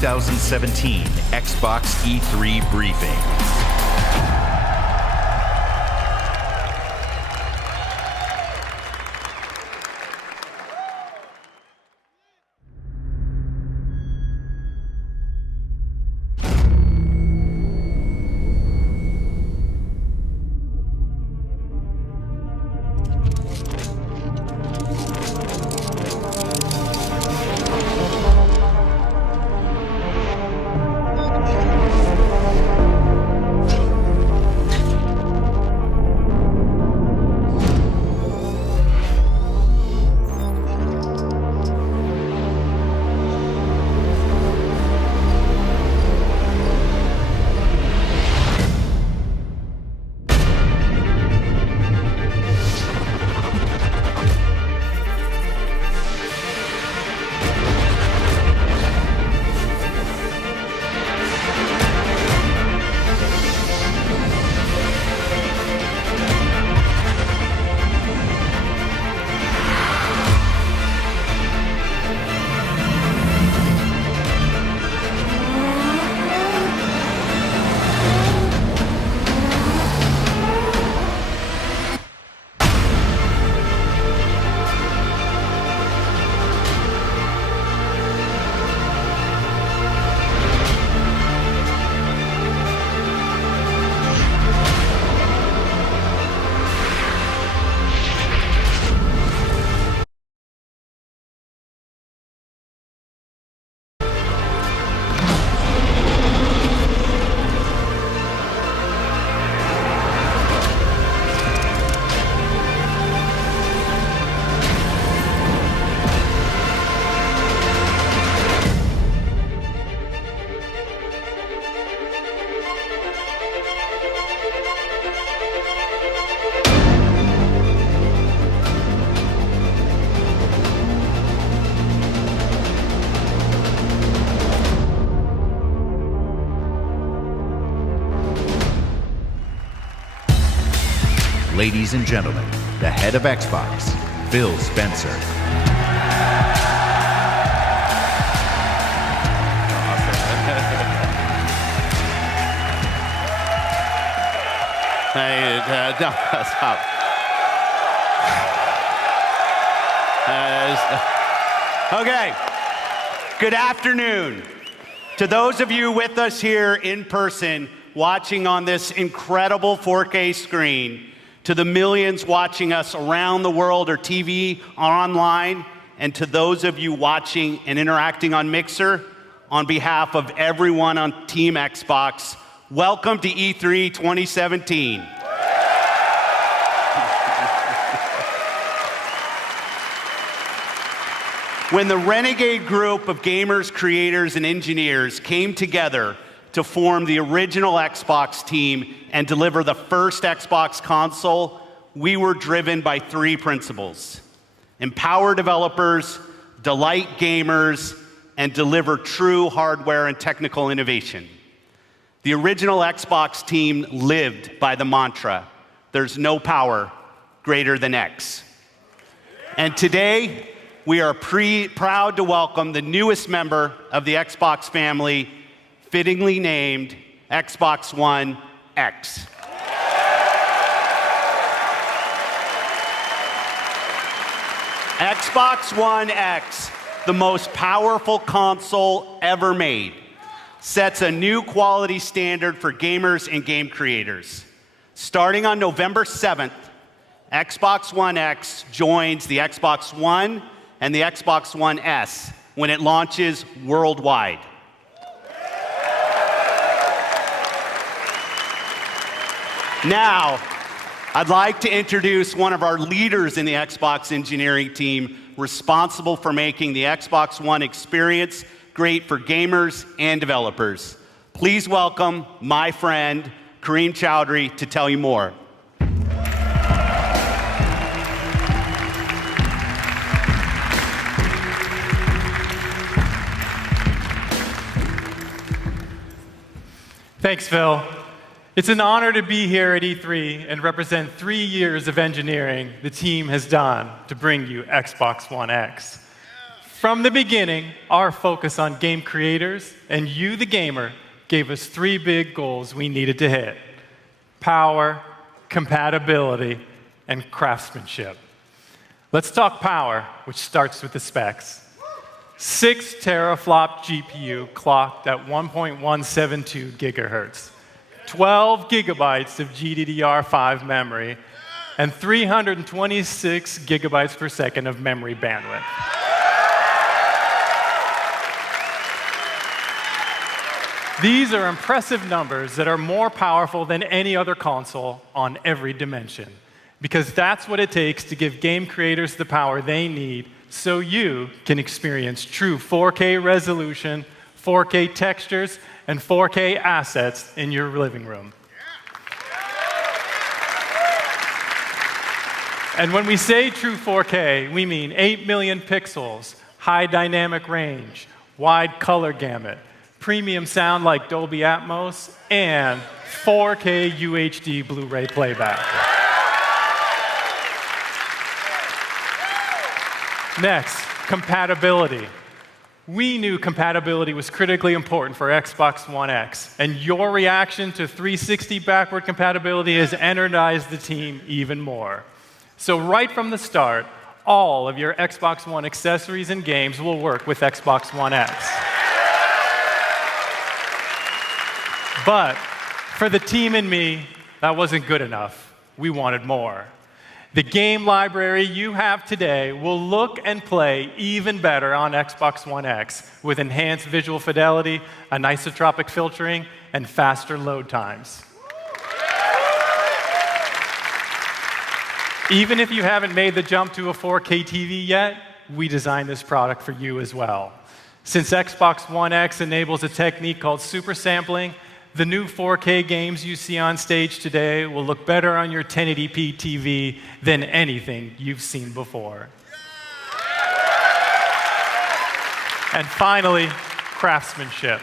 2017 Xbox E3 briefing. Ladies and gentlemen, the head of Xbox, Phil Spencer. Hey, no, stop. Okay, good afternoon. To those of you with us here in person, watching on this incredible 4K screen, to the millions watching us around the world or TV or online, and to those of you watching and interacting on Mixer, on behalf of everyone on Team Xbox, welcome to E3 2017. When the renegade group of gamers, creators, and engineers came together to form the original Xbox team and deliver the first Xbox console, we were driven by three principles: empower developers, delight gamers, and deliver true hardware and technical innovation. The original Xbox team lived by the mantra, there's no power greater than X. And today, we are proud to welcome the newest member of the Xbox family, fittingly named Xbox One X. Xbox One X, the most powerful console ever made, sets a new quality standard for gamers and game creators. Starting on November 7th, Xbox One X joins the Xbox One and the Xbox One S when it launches worldwide. Now, I'd like to introduce one of our leaders in the Xbox engineering team responsible for making the Xbox One experience great for gamers and developers. Please welcome my friend, Kareem Chowdhury, to tell you more. Thanks, Phil. It's an honor to be here at E3 and represent 3 years of engineering the team has done to bring you Xbox One X. From the beginning, our focus on game creators and you, the gamer, gave us 3 big goals we needed to hit: power, compatibility, and craftsmanship. Let's talk power, which starts with the specs. 6 teraflop GPU clocked at 1.172 gigahertz, 12 gigabytes of GDDR5 memory, and 326 gigabytes per second of memory bandwidth. These are impressive numbers that are more powerful than any other console on every dimension, because that's what it takes to give game creators the power they need so you can experience true 4K resolution, 4K textures, and 4K assets in your living room. And when we say true 4K, we mean 8 million pixels, high dynamic range, wide color gamut, premium sound like Dolby Atmos, and 4K UHD Blu-ray playback. Next, compatibility. We knew compatibility was critically important for Xbox One X, and your reaction to 360 backward compatibility has energized the team even more. So right from the start, all of your Xbox One accessories and games will work with Xbox One X. But for the team and me, that wasn't good enough. We wanted more. The game library you have today will look and play even better on Xbox One X with enhanced visual fidelity, anisotropic filtering, and faster load times. Even if you haven't made the jump to a 4K TV yet, we designed this product for you as well. Since Xbox One X enables a technique called super sampling, the new 4K games you see on stage today will look better on your 1080p TV than anything you've seen before. And finally, craftsmanship.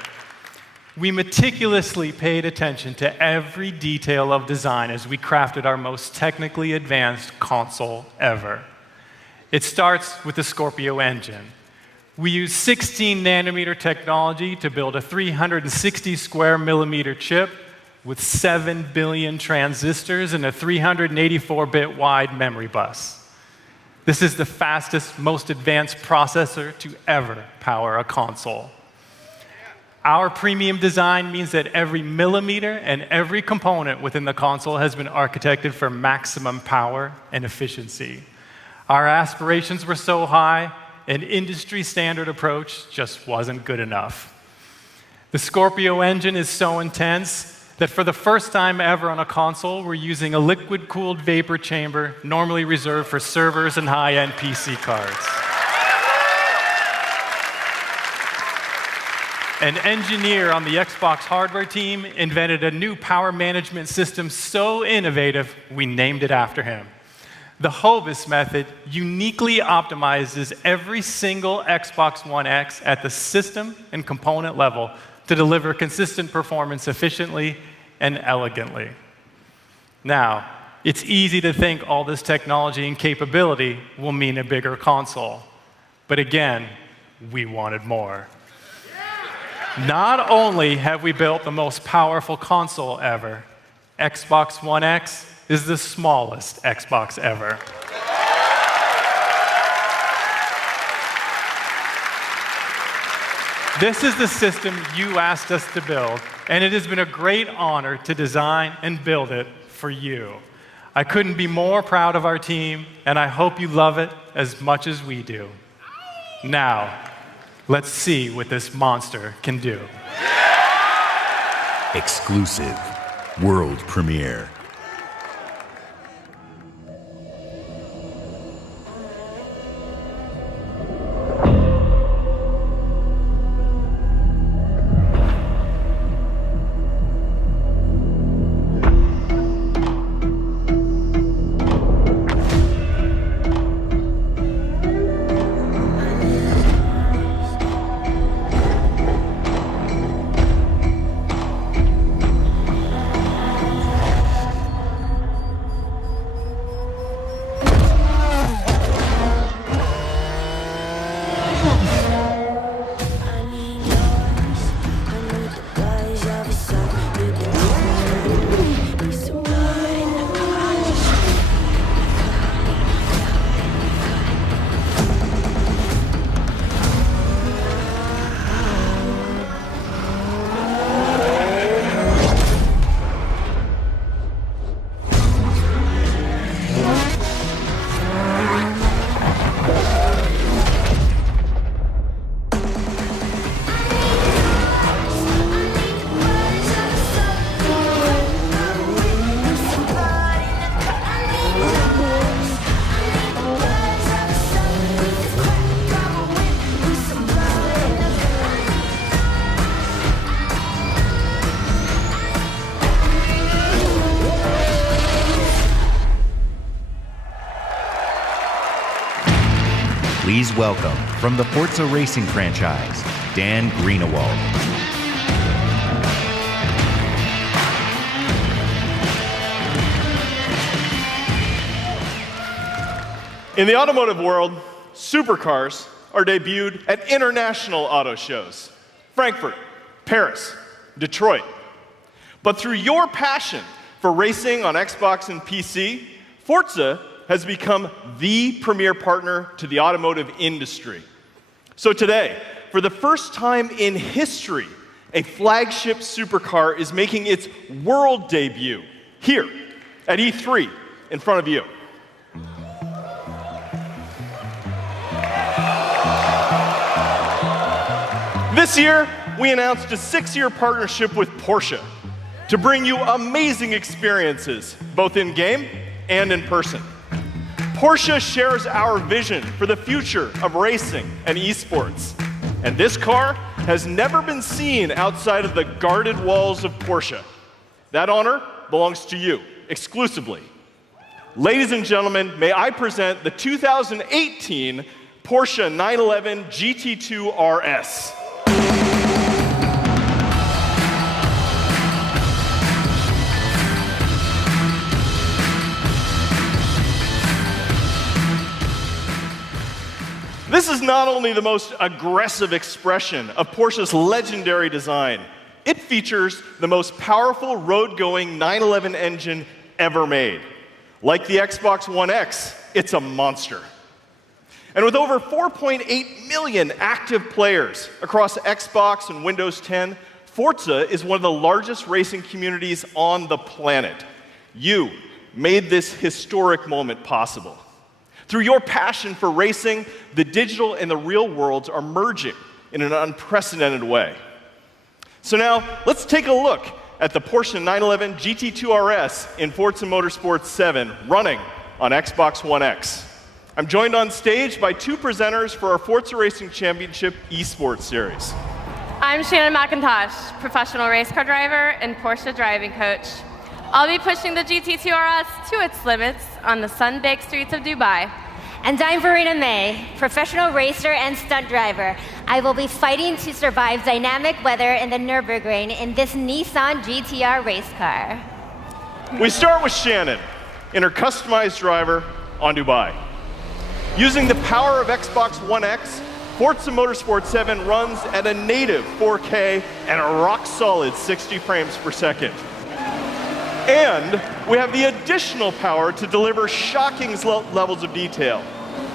We meticulously paid attention to every detail of design as we crafted our most technically advanced console ever. It starts with the Scorpio engine. We use 16-nanometer technology to build a 360 square millimeter chip with 7 billion transistors and a 384-bit wide memory bus. This is the fastest, most advanced processor to ever power a console. Our premium design means that every millimeter and every component within the console has been architected for maximum power and efficiency. Our aspirations were so high, an industry-standard approach just wasn't good enough. The Scorpio engine is so intense that for the first time ever on a console, we're using a liquid-cooled vapor chamber normally reserved for servers and high-end PC cards. An engineer on the Xbox hardware team invented a new power management system so innovative, we named it after him. The Hovis method uniquely optimizes every single Xbox One X at the system and component level to deliver consistent performance efficiently and elegantly. Now, it's easy to think all this technology and capability will mean a bigger console. But again, we wanted more. Not only have we built the most powerful console ever, Xbox One X is the smallest Xbox ever. This is the system you asked us to build, and it has been a great honor to design and build it for you. I couldn't be more proud of our team, and I hope you love it as much as we do. Now, let's see what this monster can do. Exclusive world premiere. please welcome, from the Forza Racing franchise, Dan Greenewald. In the automotive world, supercars are debuted at international auto shows: Frankfurt, Paris, Detroit. But through your passion for racing on Xbox and PC, Forza has become the premier partner to the automotive industry. So today, for the first time in history, a flagship supercar is making its world debut here at E3 in front of you. This year, we announced a 6-year partnership with Porsche to bring you amazing experiences, both in-game and in person. Porsche shares our vision for the future of racing and esports. And this car has never been seen outside of the guarded walls of Porsche. That honor belongs to you, exclusively. Ladies and gentlemen, may I present the 2018 Porsche 911 GT2 RS. This is not only the most aggressive expression of Porsche's legendary design, it features the most powerful road-going 911 engine ever made. Like the Xbox One X, it's a monster. And with over 4.8 million active players across Xbox and Windows 10, Forza is one of the largest racing communities on the planet. You made this historic moment possible. Through your passion for racing, the digital and the real worlds are merging in an unprecedented way. So now, let's take a look at the Porsche 911 GT2 RS in Forza Motorsport 7 running on Xbox One X. I'm joined on stage by 2 presenters for our Forza Racing Championship eSports series. I'm Shannon McIntosh, professional race car driver and Porsche driving coach. I'll be pushing the GT2 RS to its limits on the sun-baked streets of Dubai. And I'm Verena May, professional racer and stunt driver. I will be fighting to survive dynamic weather in the Nürburgring in this Nissan GTR race car. We start with Shannon in her customized driver on Dubai. Using the power of Xbox One X, Forza Motorsport 7 runs at a native 4K and a rock-solid 60 frames per second. And we have the additional power to deliver shocking levels of detail.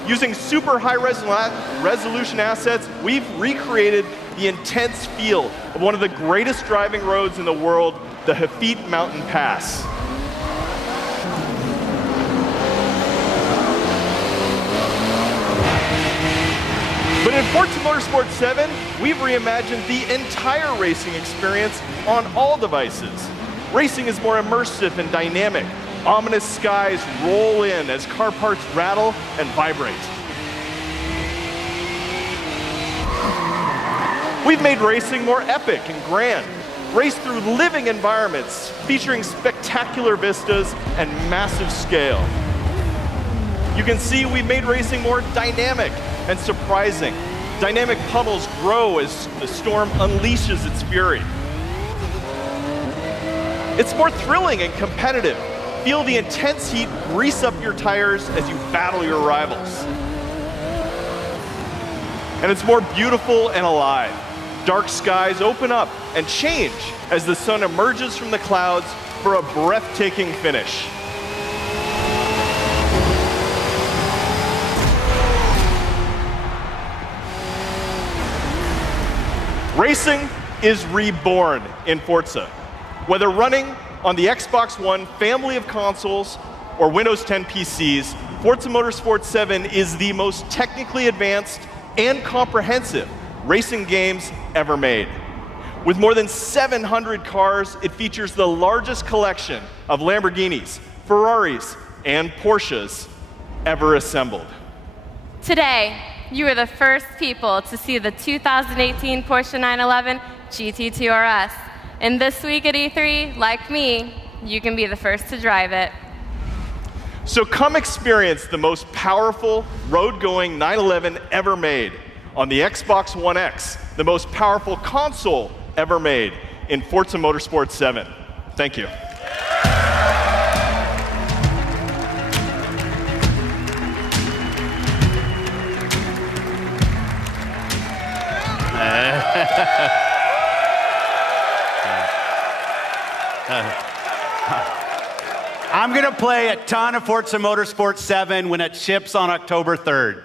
Using super high resolution assets, we've recreated the intense feel of one of the greatest driving roads in the world, the Hafit Mountain Pass. But in Forza Motorsport 7, we've reimagined the entire racing experience on all devices. Racing is more immersive and dynamic. Ominous skies roll in as car parts rattle and vibrate. We've made racing more epic and grand. Race through living environments featuring spectacular vistas and massive scale. You can see we've made racing more dynamic and surprising. Dynamic puddles grow as the storm unleashes its fury. It's more thrilling and competitive. Feel the intense heat grease up your tires as you battle your rivals. And it's more beautiful and alive. Dark skies open up and change as the sun emerges from the clouds for a breathtaking finish. Racing is reborn in Forza. Whether running on the Xbox One family of consoles or Windows 10 PCs, Forza Motorsport 7 is the most technically advanced and comprehensive racing games ever made. With more than 700 cars, it features the largest collection of Lamborghinis, Ferraris, and Porsches ever assembled. Today, you are the first people to see the 2018 Porsche 911 GT2 RS. And this week at E3, like me, you can be the first to drive it. So come experience the most powerful road-going 911 ever made on the Xbox One X, the most powerful console ever made in Forza Motorsport 7. Thank you. I'm going to play a ton of Forza Motorsport 7 when it ships on October 3rd.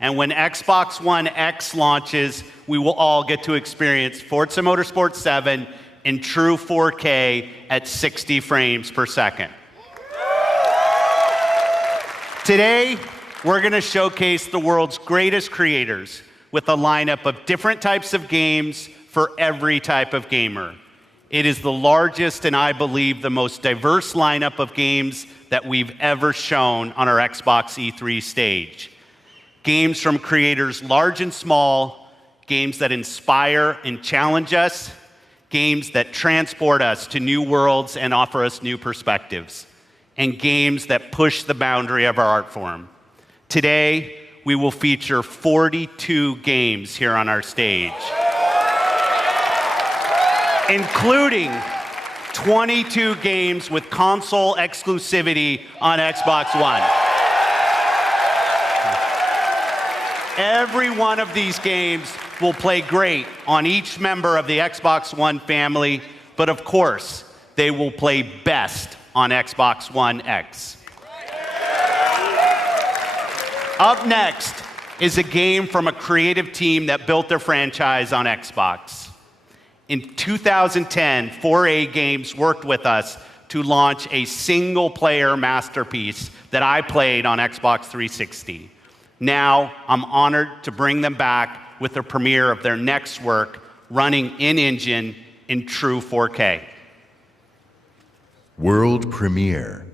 And when Xbox One X launches, we will all get to experience Forza Motorsport 7 in true 4K at 60 frames per second. Today, we're going to showcase the world's greatest creators with a lineup of different types of games for every type of gamer. It is the largest and I believe the most diverse lineup of games that we've ever shown on our Xbox E3 stage. Games from creators large and small, games that inspire and challenge us, games that transport us to new worlds and offer us new perspectives, and games that push the boundary of our art form. Today, we will feature 42 games here on our stage, including 22 games with console exclusivity on Xbox One. Every one of these games will play great on each member of the Xbox One family, but of course, they will play best on Xbox One X. Up next is a game from a creative team that built their franchise on Xbox. In 2010, 4A Games worked with us to launch a single-player masterpiece that I played on Xbox 360. Now, I'm honored to bring them back with the premiere of their next work, running in-engine in true 4K. World premiere.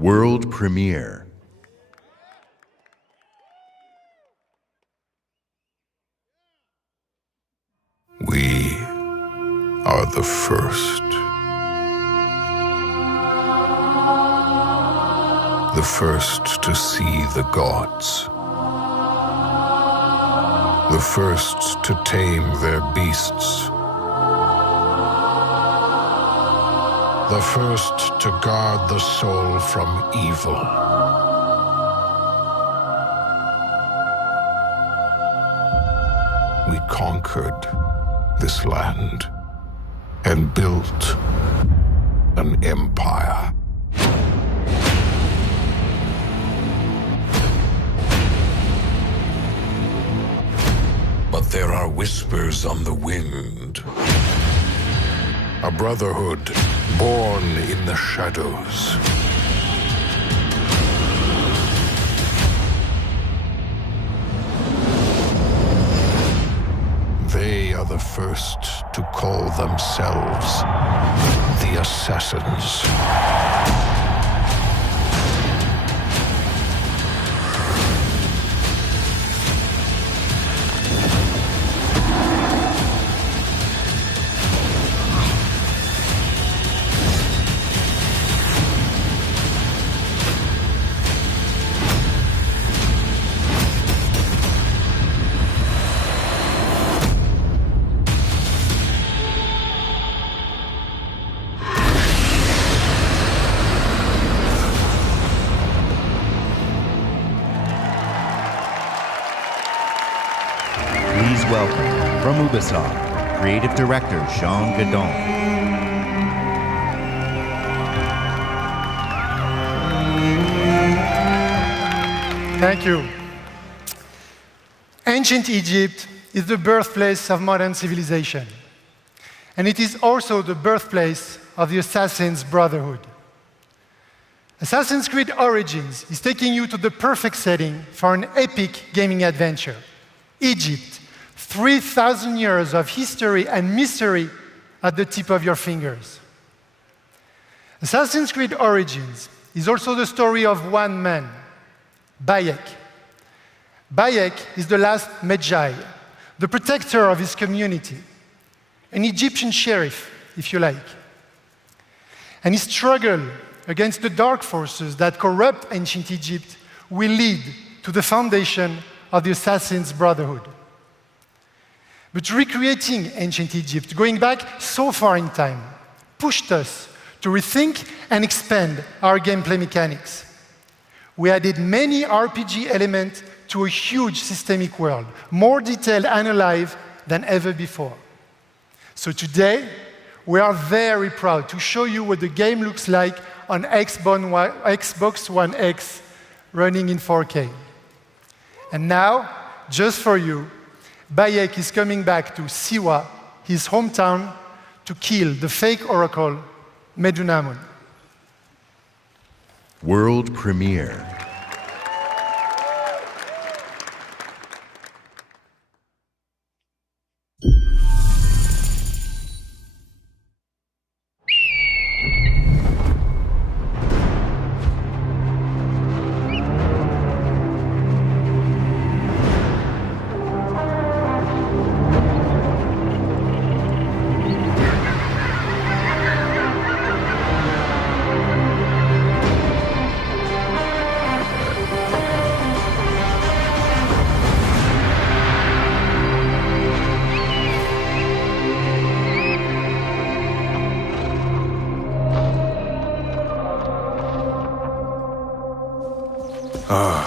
World premiere. We are the first. The first to see the gods. The first to tame their beasts. The first to guard the soul from evil. We conquered this land and built an empire. But there are whispers on the wind. A brotherhood born in the shadows. They are the first to call themselves the Assassins. Please welcome, from Ubisoft, Creative Director Jean Gadon. Thank you. Ancient Egypt is the birthplace of modern civilization. And it is also the birthplace of the Assassin's Brotherhood. Assassin's Creed Origins is taking you to the perfect setting for an epic gaming adventure. Egypt, 3,000 years of history and mystery at the tip of your fingers. Assassin's Creed Origins is also the story of one man, Bayek. Bayek is the last Magi, the protector of his community, an Egyptian sheriff, if you like. And his struggle against the dark forces that corrupt ancient Egypt will lead to the foundation of the Assassin's Brotherhood. But recreating ancient Egypt, going back so far in time, pushed us to rethink and expand our gameplay mechanics. We added many RPG elements to a huge systemic world, more detailed and alive than ever before. So today, we are very proud to show you what the game looks like on Xbox One X running in 4K. And now, just for you, Bayek is coming back to Siwa, his hometown, to kill the fake oracle, Medunamun. World premiere.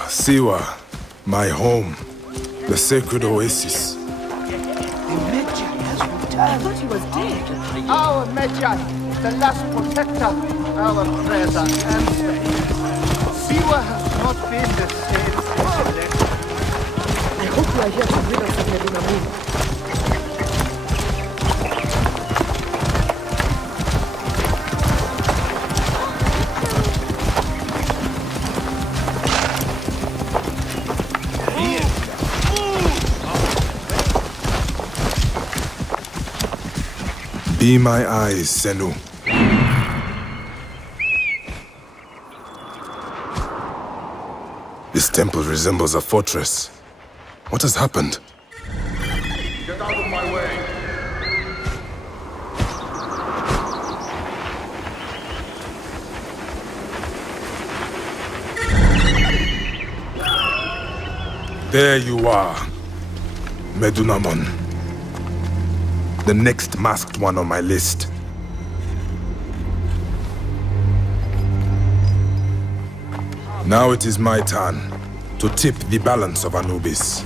Siwa, my home, the sacred oasis. The Medjay has returned. I thought he was dead. Our Medjay, the last protector, our prayers are answered. Siwa has not been the same since he left. I hope you are here to rid us of Medunamun. Be my eyes, Senu. This temple resembles a fortress. What has happened? Get out of my way! There you are, Medunamon. The next masked one on my list. Now it is my turn to tip the balance of Anubis.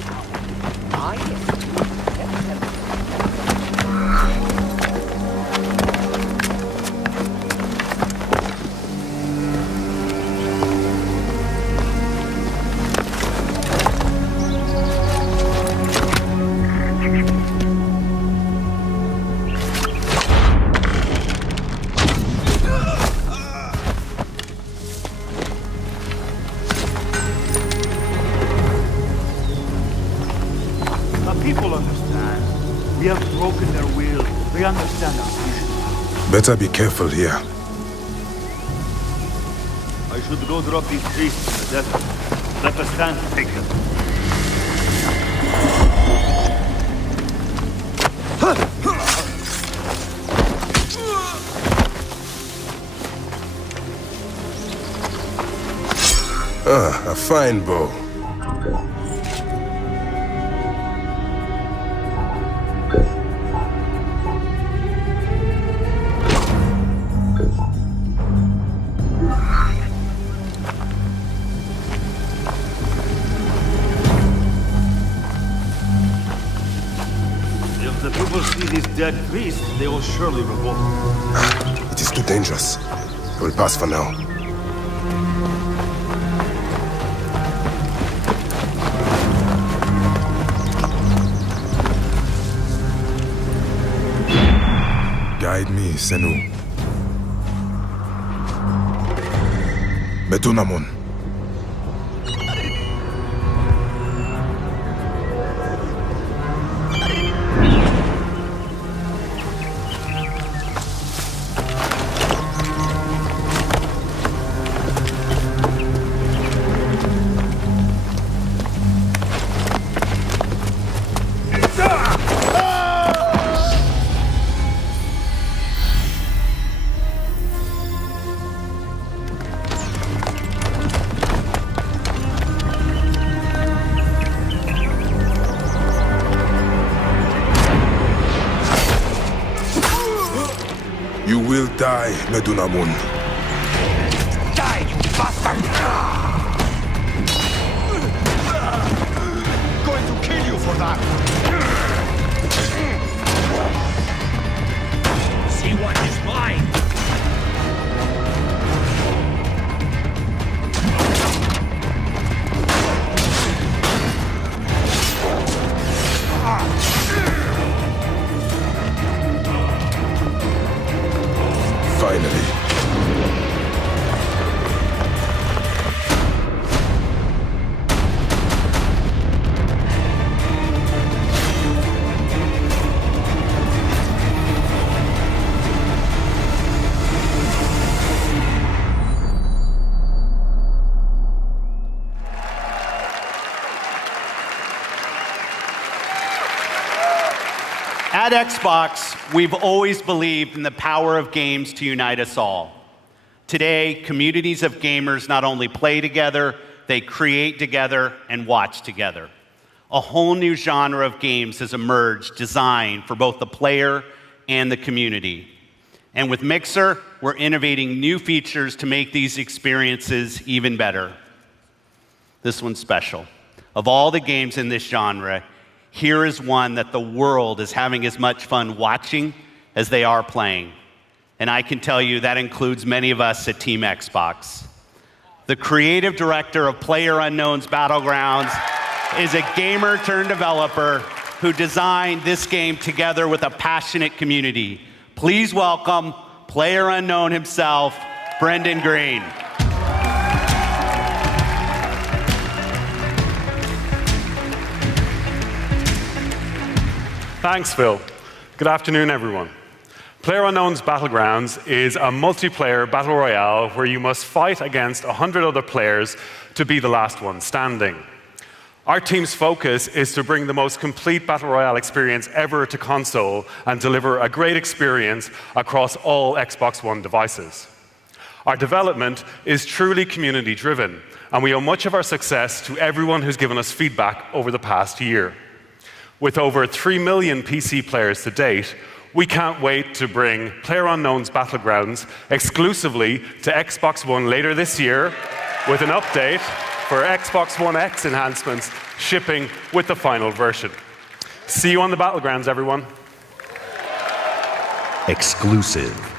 People understand. We have broken their will. They understand our vision. Better be careful here. I should go drop these priests in the desert. Let us stand to take them. Ah, a fine bow. If the people see these dead priests, they will surely revolt. It is too dangerous. I will pass for now. Guide me, Senu. Medunamon. You will die, Medunamon. Die, you bastard! Going to kill you for that! See what is mine! Finally. At Xbox, we've always believed in the power of games to unite us all. Today, communities of gamers not only play together, they create together and watch together. A whole new genre of games has emerged designed for both the player and the community. And with Mixer, we're innovating new features to make these experiences even better. This one's special. Of all the games in this genre, here is one that the world is having as much fun watching as they are playing. And I can tell you that includes many of us at Team Xbox. The creative director of PlayerUnknown's Battlegrounds is a gamer turned developer who designed this game together with a passionate community. Please welcome PlayerUnknown himself, Brendan Green. Thanks, Phil. Good afternoon, everyone. PlayerUnknown's Battlegrounds is a multiplayer battle royale where you must fight against 100 other players to be the last one standing. Our team's focus is to bring the most complete battle royale experience ever to console and deliver a great experience across all Xbox One devices. Our development is truly community-driven, and we owe much of our success to everyone who's given us feedback over the past year. With over 3 million PC players to date, we can't wait to bring PlayerUnknown's Battlegrounds exclusively to Xbox One later this year with an update for Xbox One X enhancements shipping with the final version. See you on the Battlegrounds, everyone. Exclusive.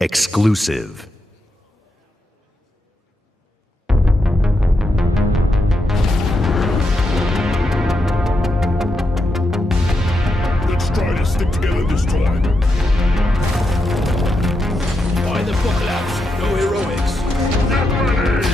Exclusive. Let's try to stick together this time. By the book, lads. No heroics. Get ready!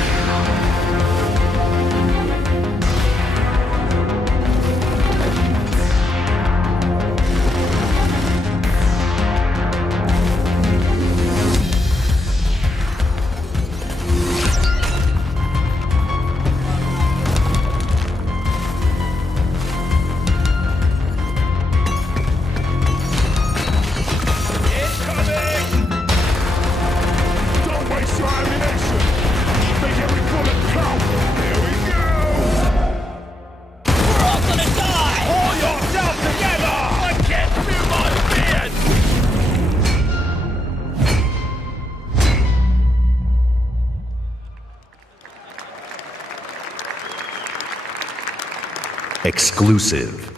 Exclusive.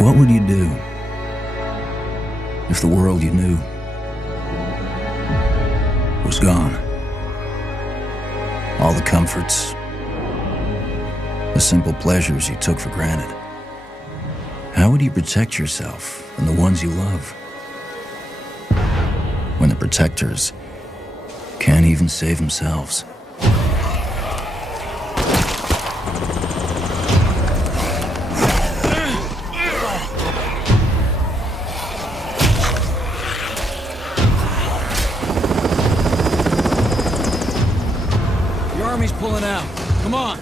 What would you do if the world you knew was gone? All the comforts, the simple pleasures you took for granted. How would you protect yourself and the ones you love when the protectors can't even save themselves? Army's pulling out. Come on.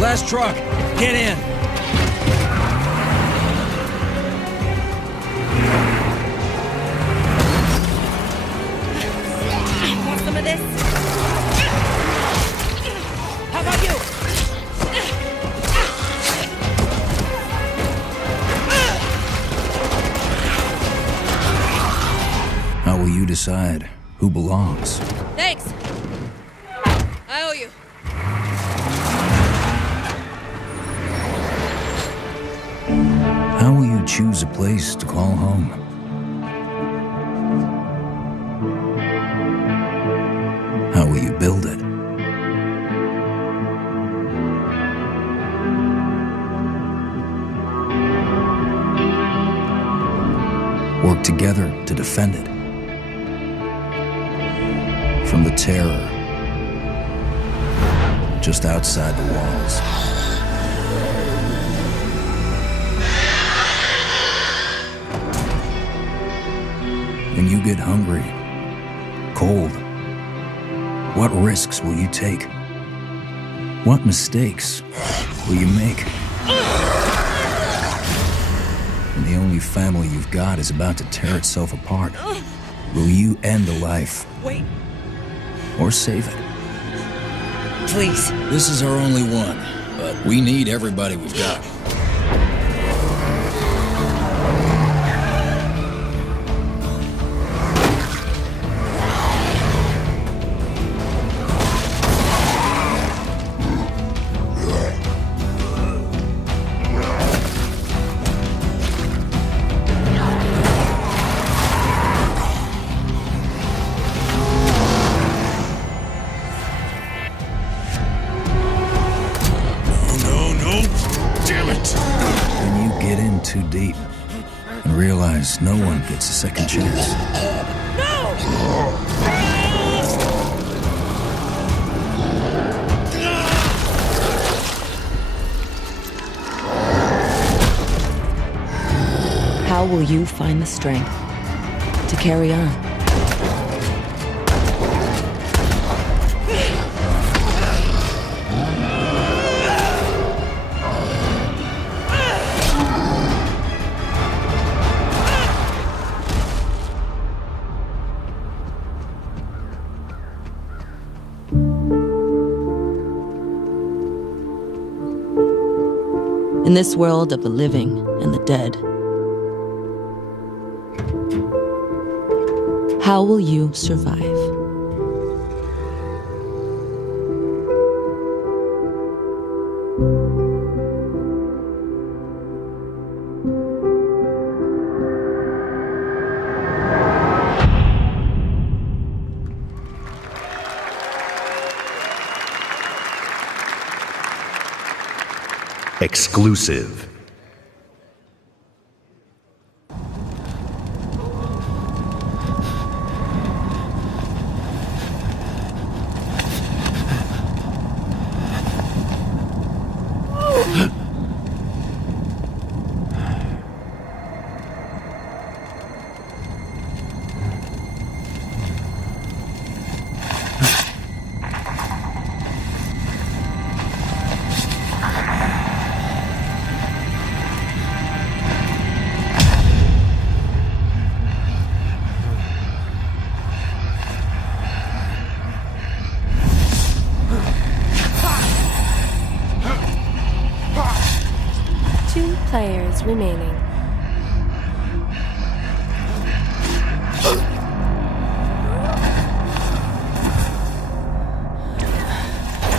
Last truck. Get in. Want some of this? How about you? How will you decide who belongs? Thanks. I owe you. How will you choose a place to call home? How will you build it? Work together to defend it. From the terror just outside the walls. When you get hungry, cold, what risks will you take? What mistakes will you make? When the only family you've got is about to tear itself apart, will you end a life? Wait. Or save it? Please. This is our only one, but we need everybody we've got. Too deep and realize no one gets a second chance. How will you find the strength to carry on? In this world of the living and the dead, how will you survive? Exclusive. Players remaining.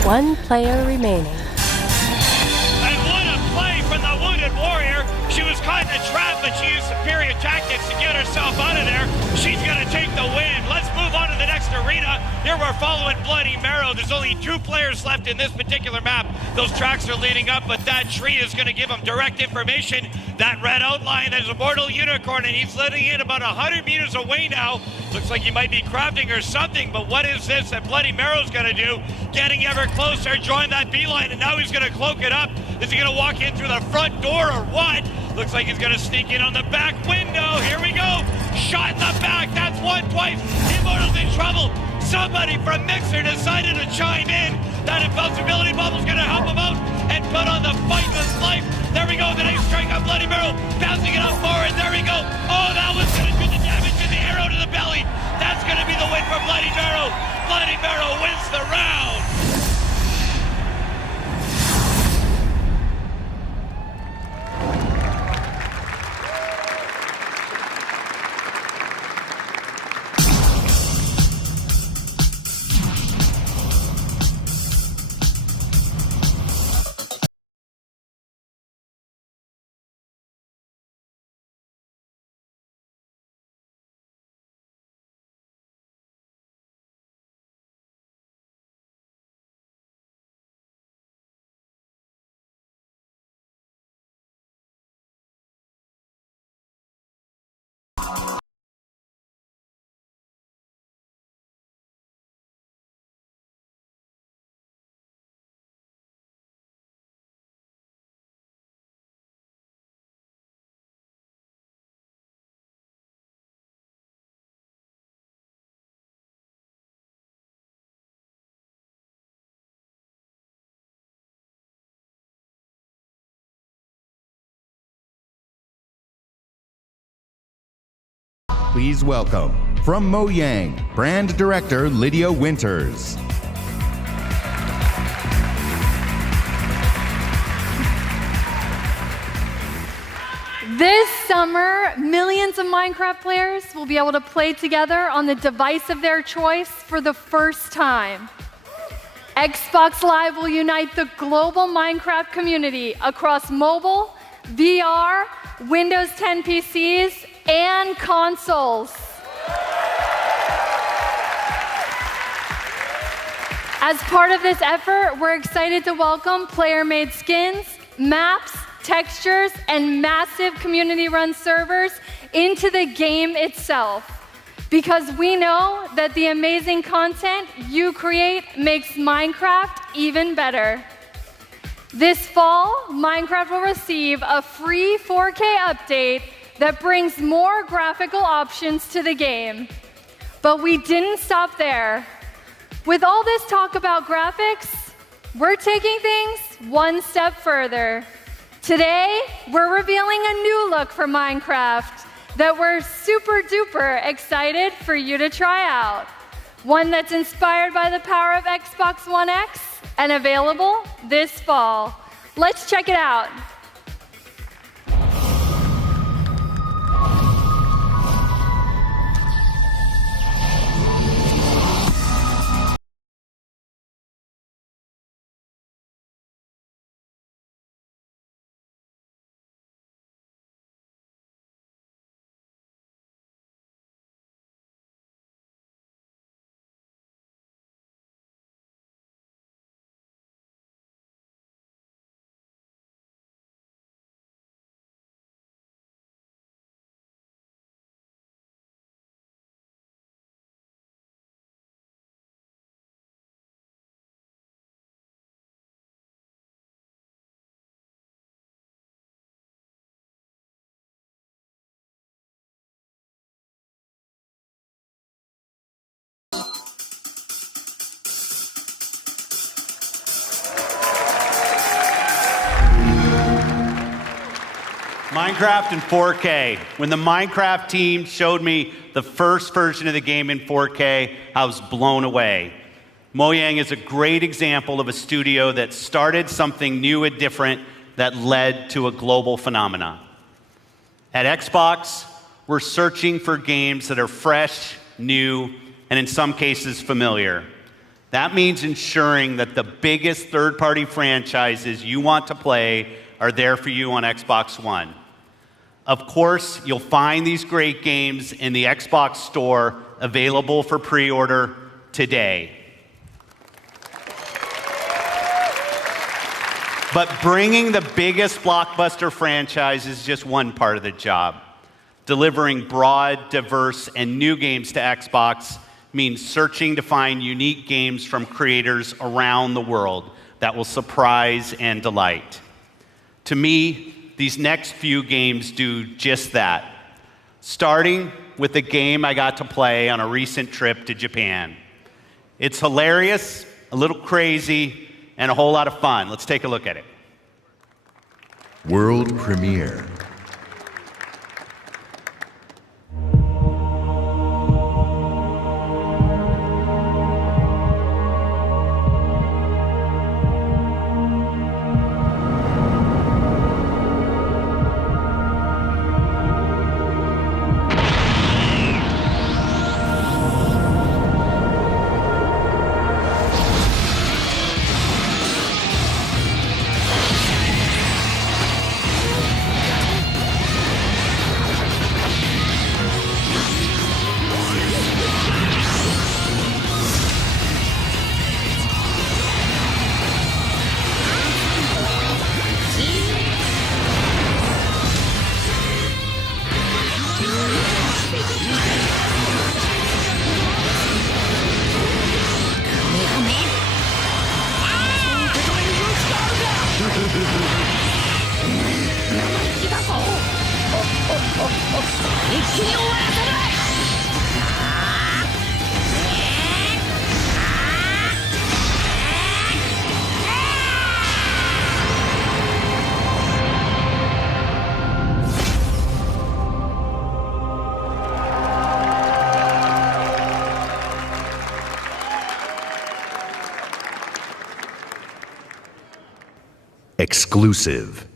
One player remaining. And what a play from the wounded warrior. She was caught in a trap, but she used superior tactics to get herself out of there. She's going to take the win. Let's move on to the next arena. Here we're following Bloody Marrow. There's only 2 players left in this particular map. Those tracks are leading up, but that tree is going to give them direct information. That red outline, there's a mortal unicorn, and he's letting in about 100 meters away now. Looks like he might be crafting or something, but what is this that Bloody Marrow's going to do? Getting ever closer, join that beeline, and now he's going to cloak it up. Is he going to walk in through the front door or what? Looks like he's going to sneak in on the back window. Here we go. Shot in the back. That's one twice. Immortal's in trouble. Somebody from Mixer decided to chime in. That invincibility bubble's going to help him out. And driving it up forward. There we go. Oh, that was going to do the damage to the arrow to the belly. That's going to be the win for Bloody Barrow. Bloody Barrow wins the round. Please welcome, from Mojang, Brand Director Lydia Winters. This summer, millions of Minecraft players will be able to play together on the device of their choice for the first time. Xbox Live will unite the global Minecraft community across mobile, VR, Windows 10 PCs, and consoles. As part of this effort, we're excited to welcome player-made skins, maps, textures, and massive community-run servers into the game itself. Because we know that the amazing content you create makes Minecraft even better. This fall, Minecraft will receive a free 4K update that brings more graphical options to the game. But we didn't stop there. With all this talk about graphics, we're taking things one step further. Today, we're revealing a new look for Minecraft that we're super duper excited for you to try out. One that's inspired by the power of Xbox One X and available this fall. Let's check it out. Minecraft in 4K. When the Minecraft team showed me the first version of the game in 4K, I was blown away. Mojang is a great example of a studio that started something new and different that led to a global phenomenon. At Xbox, we're searching for games that are fresh, new, and in some cases familiar. That means ensuring that the biggest third-party franchises you want to play are there for you on Xbox One. Of course, you'll find these great games in the Xbox Store, available for pre-order today. But bringing the biggest blockbuster franchise is just one part of the job. Delivering broad, diverse, and new games to Xbox means searching to find unique games from creators around the world that will surprise and delight. To me, these next few games do just that, starting with a game I got to play on a recent trip to Japan. It's hilarious, a little crazy, and a whole lot of fun. Let's take a look at it. World premiere. 気に終わらせない。Exclusive.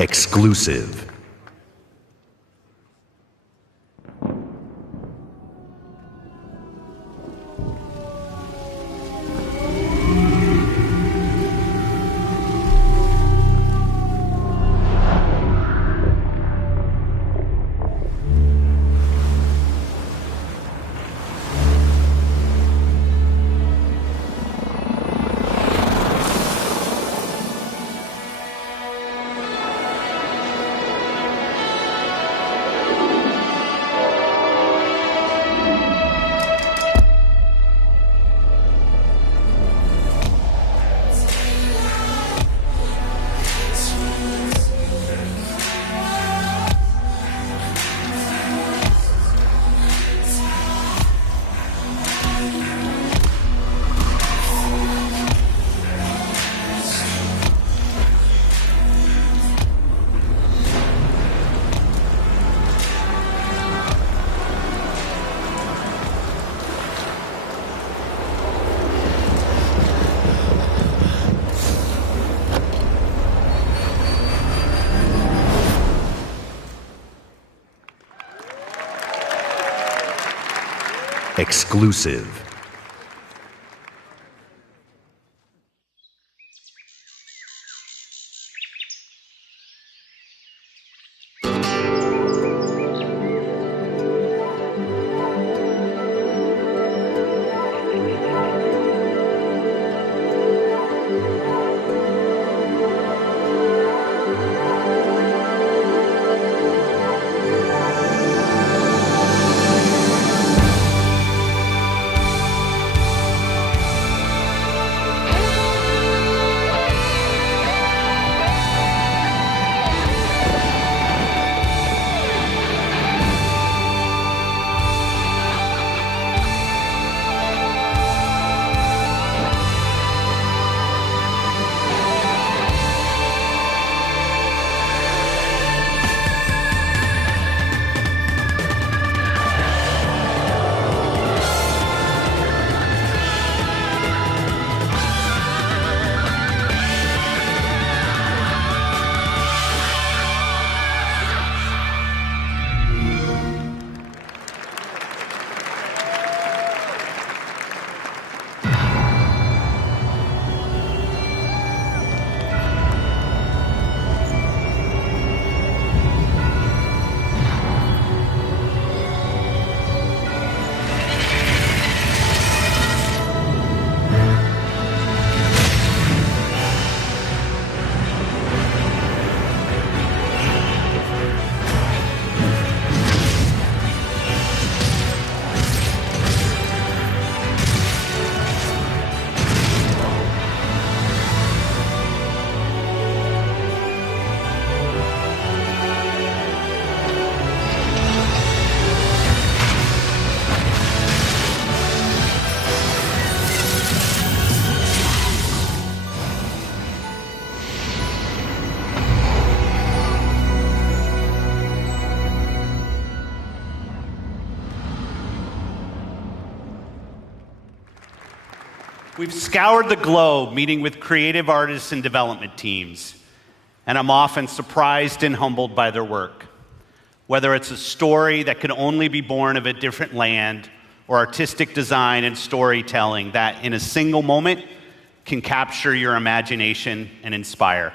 Exclusive. Exclusive. We've scoured the globe meeting with creative artists and development teams, and I'm often surprised and humbled by their work. Whether it's a story that could only be born of a different land, or artistic design and storytelling that, in a single moment, can capture your imagination and inspire.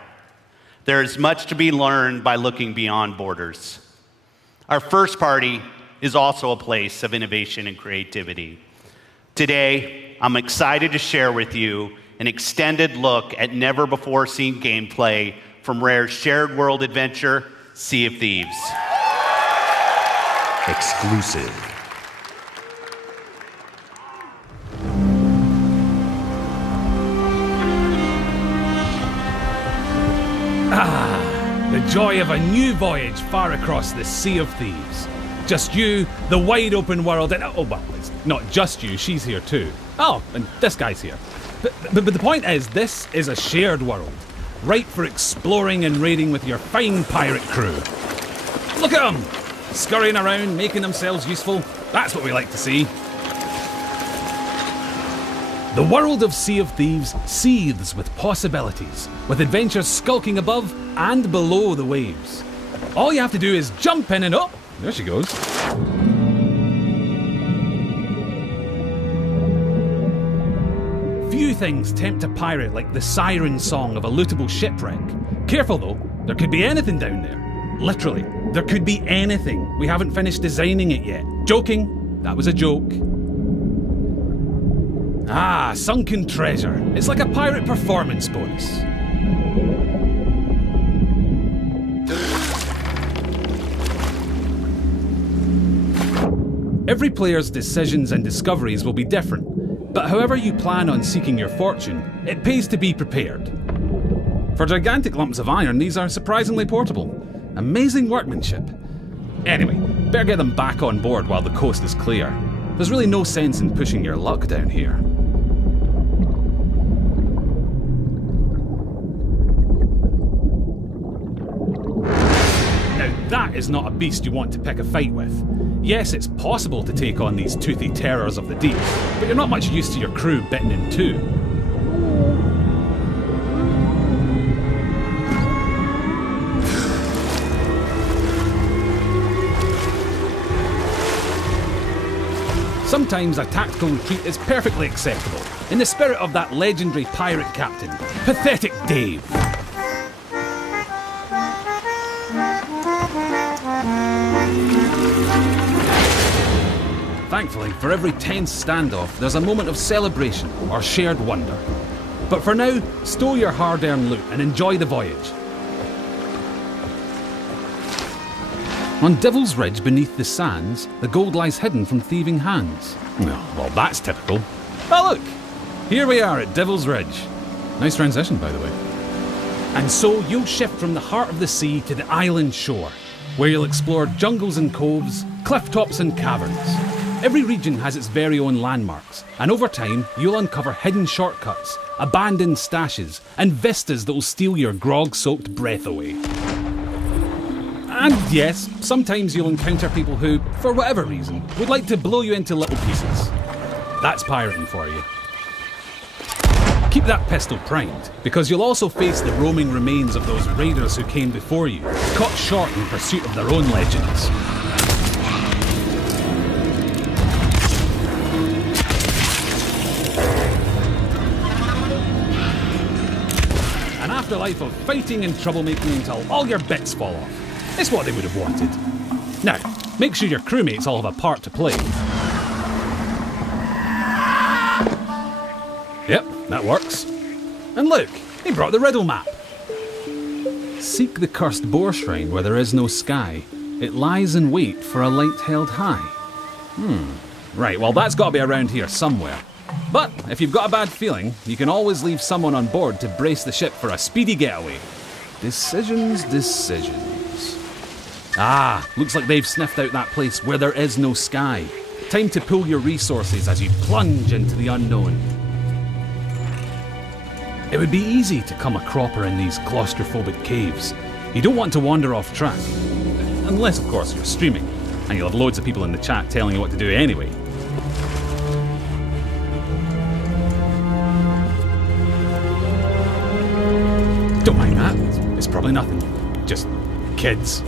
There is much to be learned by looking beyond borders. Our first party is also a place of innovation and creativity. Today, I'm excited to share with you an extended look at never-before-seen gameplay from Rare's shared world adventure, Sea of Thieves. Exclusive. Ah, the joy of a new voyage far across the Sea of Thieves. Just you, the wide open world, and oh, well, it's not just you, she's here too. Oh, and this guy's here. But the point is, this is a shared world, ripe for exploring and raiding with your fine pirate crew. Look at them! Scurrying around, making themselves useful. That's what we like to see. The world of Sea of Thieves seethes with possibilities, with adventures skulking above and below the waves. All you have to do is jump in and oh, there she goes. Few things tempt a pirate like the siren song of a lootable shipwreck. Careful though, there could be anything down there. Literally, there could be anything. We haven't finished designing it yet. Joking, that was a joke. Ah, sunken treasure. It's like a pirate performance bonus. Every player's decisions and discoveries will be different, but however you plan on seeking your fortune, it pays to be prepared. For gigantic lumps of iron, these are surprisingly portable. Amazing workmanship. Anyway, better get them back on board while the coast is clear. There's really no sense in pushing your luck down here. Now that is not a beast you want to pick a fight with. Yes, it's possible to take on these toothy terrors of the deep, but you're not much used to your crew bitten in two. Sometimes a tactical retreat is perfectly acceptable, in the spirit of that legendary pirate captain, Pathetic Dave. Thankfully, for every tense standoff, there's a moment of celebration or shared wonder. But for now, stow your hard-earned loot and enjoy the voyage. On Devil's Ridge beneath the sands, the gold lies hidden from thieving hands. Well, that's typical. Oh look! Here we are at Devil's Ridge. Nice transition, by the way. And so you'll shift from the heart of the sea to the island shore, where you'll explore jungles and coves, cliff tops and caverns. Every region has its very own landmarks, and over time, you'll uncover hidden shortcuts, abandoned stashes, and vistas that will steal your grog-soaked breath away. And yes, sometimes you'll encounter people who, for whatever reason, would like to blow you into little pieces. That's pirating for you. Keep that pistol primed, because you'll also face the roaming remains of those raiders who came before you, caught short in pursuit of their own legends. An afterlife of fighting and troublemaking until all your bits fall off. It's what they would have wanted. Now, make sure your crewmates all have a part to play. Yep, that works. And look, he brought the riddle map. Seek the cursed boar shrine where there is no sky. It lies in wait for a light held high. Right, well that's got to be around here somewhere. But if you've got a bad feeling, you can always leave someone on board to brace the ship for a speedy getaway. Decisions. Ah, looks like they've sniffed out that place where there is no sky. Time to pool your resources as you plunge into the unknown. It would be easy to come a cropper in these claustrophobic caves. You don't want to wander off track. Unless, of course, you're streaming, and you'll have loads of people in the chat telling you what to do anyway. Don't mind that. It's probably nothing. Just kids.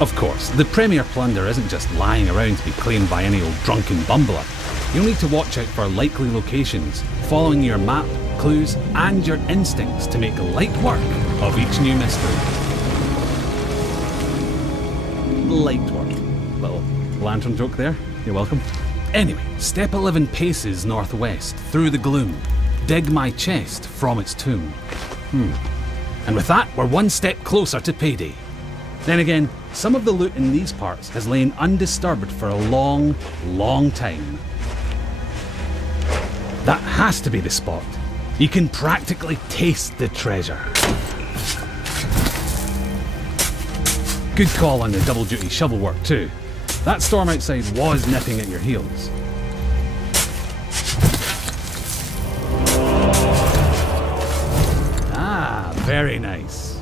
Of course, the premier plunder isn't just lying around to be claimed by any old drunken bumbler. You'll need to watch out for likely locations, following your map, clues, and your instincts to make light work of each new mystery. Light work. Little lantern joke there. You're welcome. Anyway, step 11 paces northwest, through the gloom. Dig my chest from its tomb. And with that, we're one step closer to payday. Then again, some of the loot in these parts has lain undisturbed for a long, long time. That has to be the spot. You can practically taste the treasure. Good call on the double-duty shovel work too. That storm outside was nipping at your heels. Ah, very nice.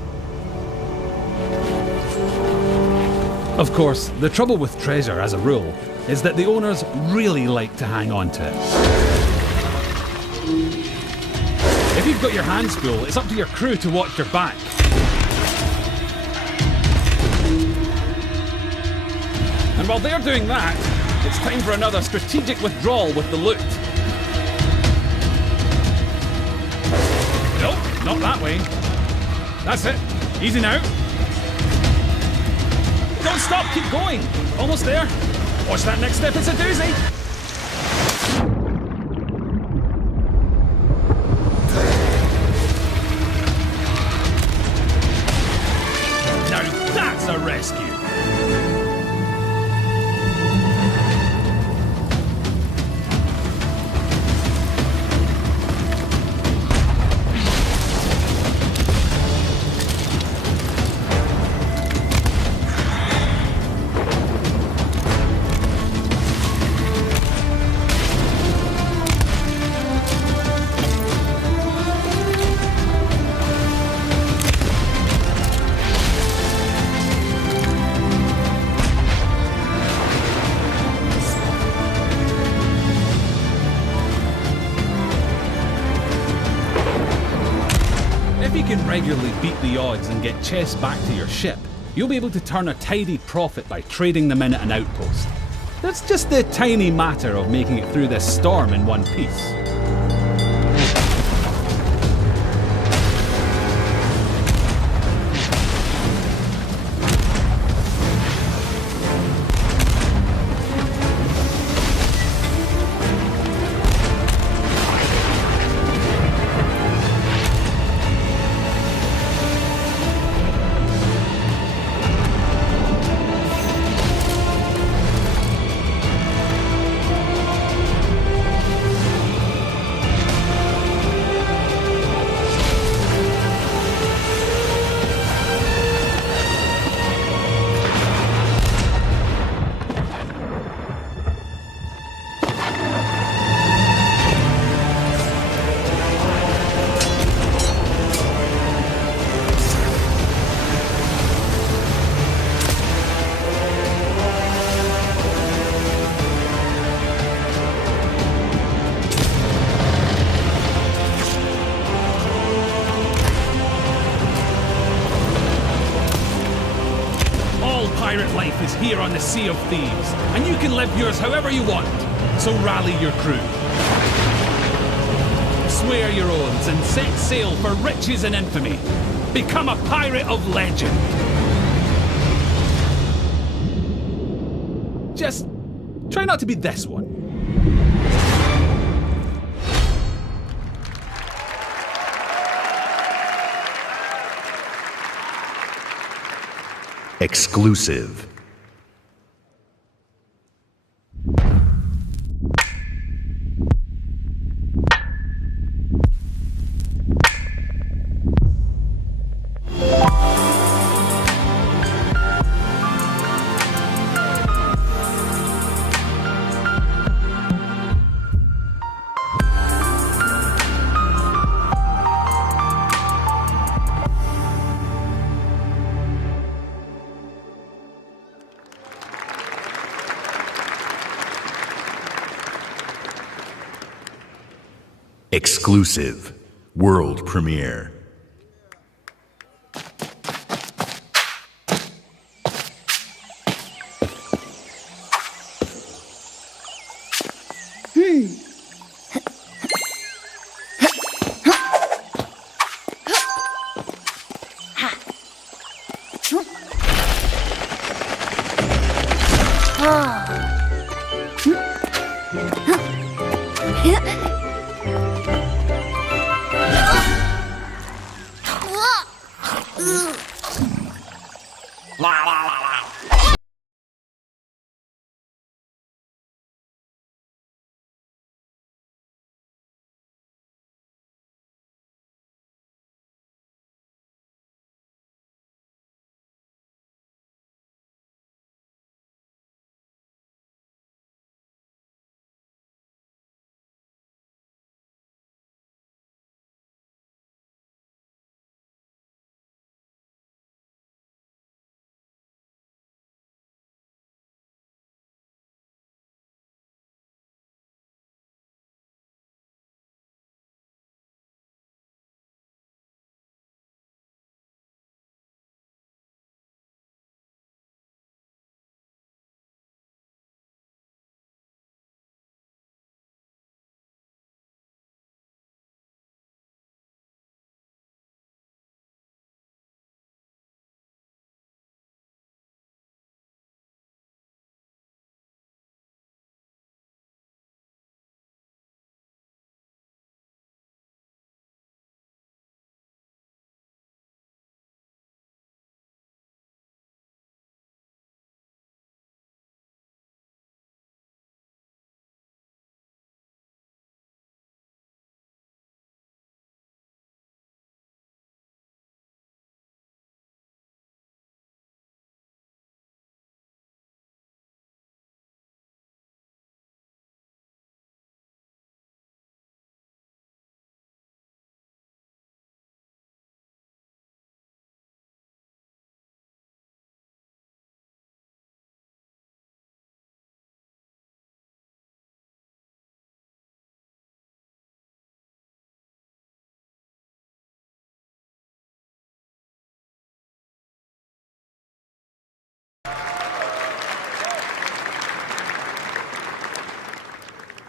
Of course, the trouble with treasure, as a rule, is that the owners really like to hang on to it. If you've got your hands full, it's up to your crew to watch your back. And while they're doing that, it's time for another strategic withdrawal with the loot. Nope, not that way. That's it. Easy now. Don't stop, keep going. Almost there. Watch that next step, it's a doozy. Now that's a rescue. Regularly beat the odds and get chests back to your ship, you'll be able to turn a tidy profit by trading them in at an outpost. That's just the tiny matter of making it through this storm in one piece. Pirate life is here on the Sea of Thieves, and you can live yours however you want. So rally your crew. Swear your oaths and set sail for riches and infamy. Become a pirate of legend. Just try not to be this one. Exclusive. Exclusive. World premiere.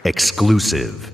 Exclusive.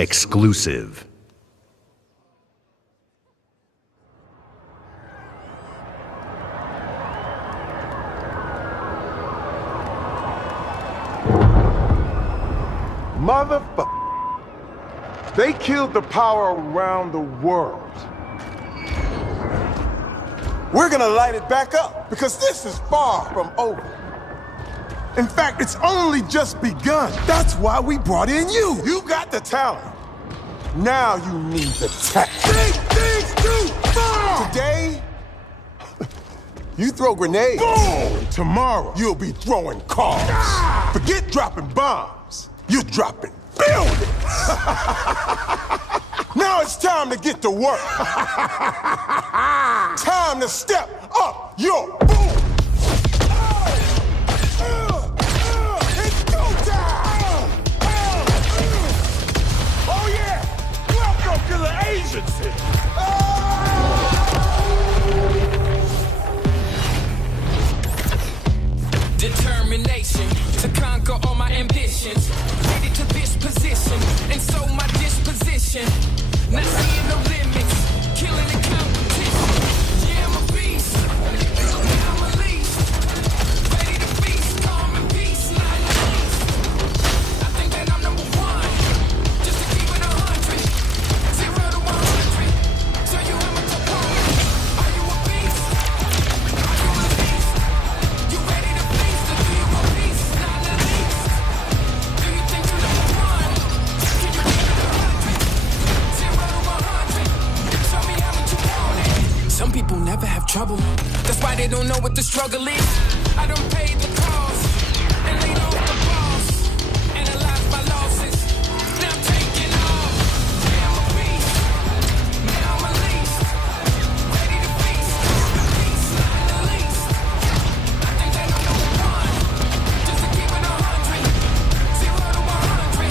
Exclusive. Motherfucker. They killed the power around the world. We're gonna light it back up because this is far from over. In fact, it's only just begun. That's why we brought in you. You got the talent. Now you need the tech. Big things too far! Today, you throw grenades. Boom! Tomorrow, you'll be throwing cars. Ah! Forget dropping bombs. You're dropping buildings. Now it's time to get to work. Time to step up your boom. It's go time. Oh yeah, welcome to the Asian city. Determination to conquer all my ambitions. Headed to this position, and so my disposition. Not seeing no limits, killing the competition. Yeah, I'm a beast. I'm a trouble. That's why they don't know what the struggle is. I done paid the cost and laid off the boss. Analyzed my losses. Now I'm taking off. Now I'm a beast. Now I'm released. Ready to feast. Peace, not the least. I think that I'm number one. Just to keep it 100. 0 to 100.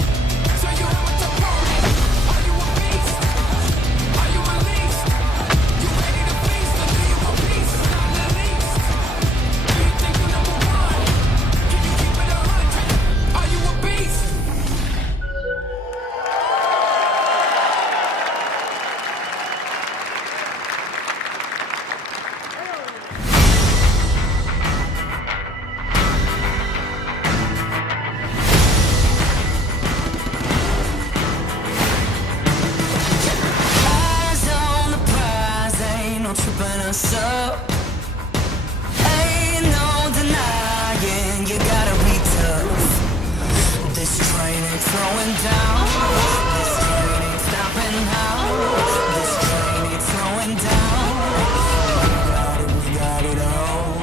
Show you how much I'm rolling. Are you a beast? Are you released? You ready to feast? Or do you want peace? Not the least. Do you think you're number one? Can you keep it 100? Are you a beast? Eyes on the prize, ain't no tripping us up. Ain't no denying, you gotta be tough. This train ain't slowing down. This train ain't stopping now. This train ain't slowing down. We got it all.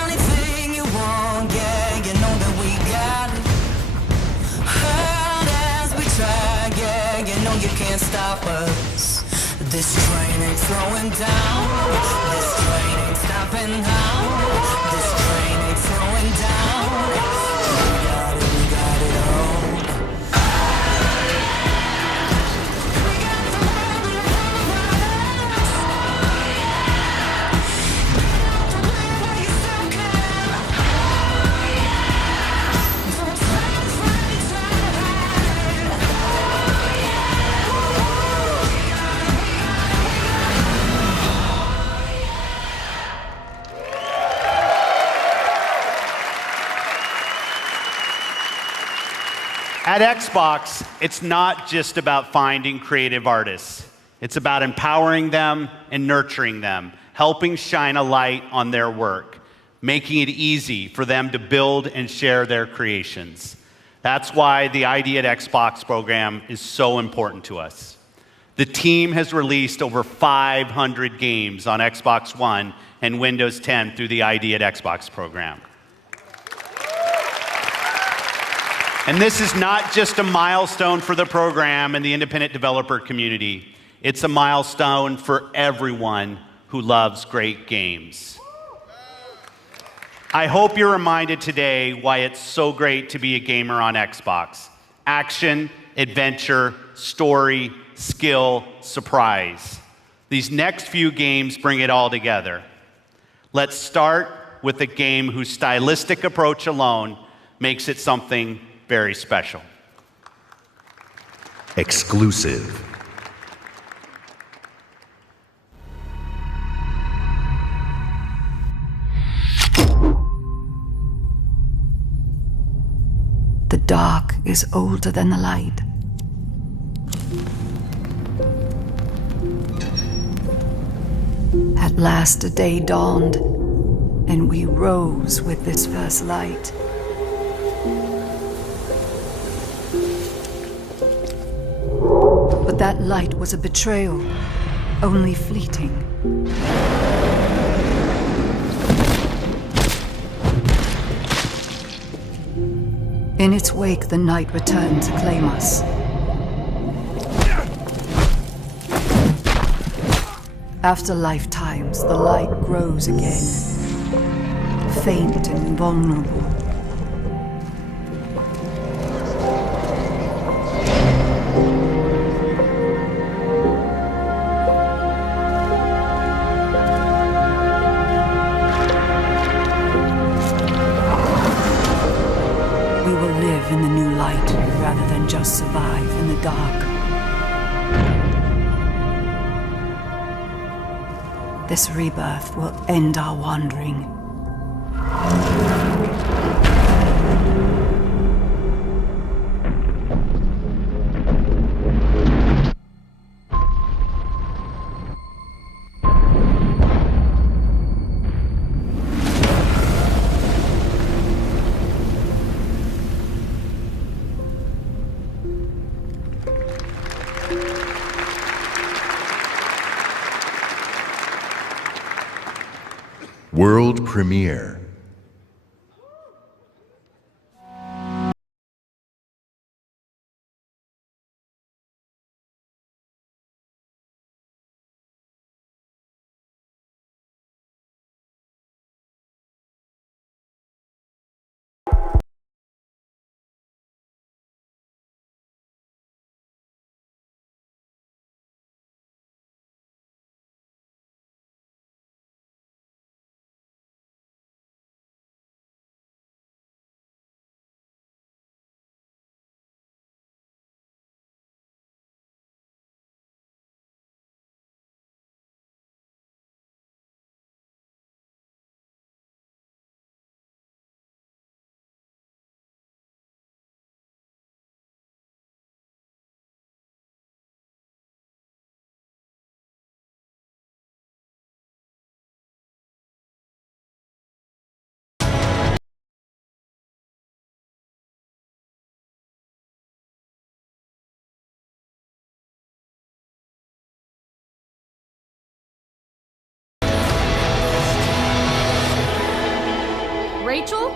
Anything you want, yeah, you know that we got it. Hard as we try, yeah, you know you can't stop us. This train ain't slowing down. This train ain't stopping now. This train ain't slowing down. We got it all. At Xbox, it's not just about finding creative artists. It's about empowering them and nurturing them, helping shine a light on their work, making it easy for them to build and share their creations. That's why the ID at Xbox program is so important to us. The team has released over 500 games on Xbox One and Windows 10 through the ID at Xbox program. And this is not just a milestone for the program and the independent developer community. It's a milestone for everyone who loves great games. I hope you're reminded today why it's so great to be a gamer on Xbox. Action, adventure, story, skill, surprise. These next few games bring it all together. Let's start with a game whose stylistic approach alone makes it something very special. Exclusive. The dark is older than the light. At last a day dawned, and we rose with this first light. But that light was a betrayal, only fleeting. In its wake, the night returned to claim us. After lifetimes, the light grows again, faint and vulnerable. We will live in the new light rather than just survive in the dark. This rebirth will end our wandering. World premiere. Rachel?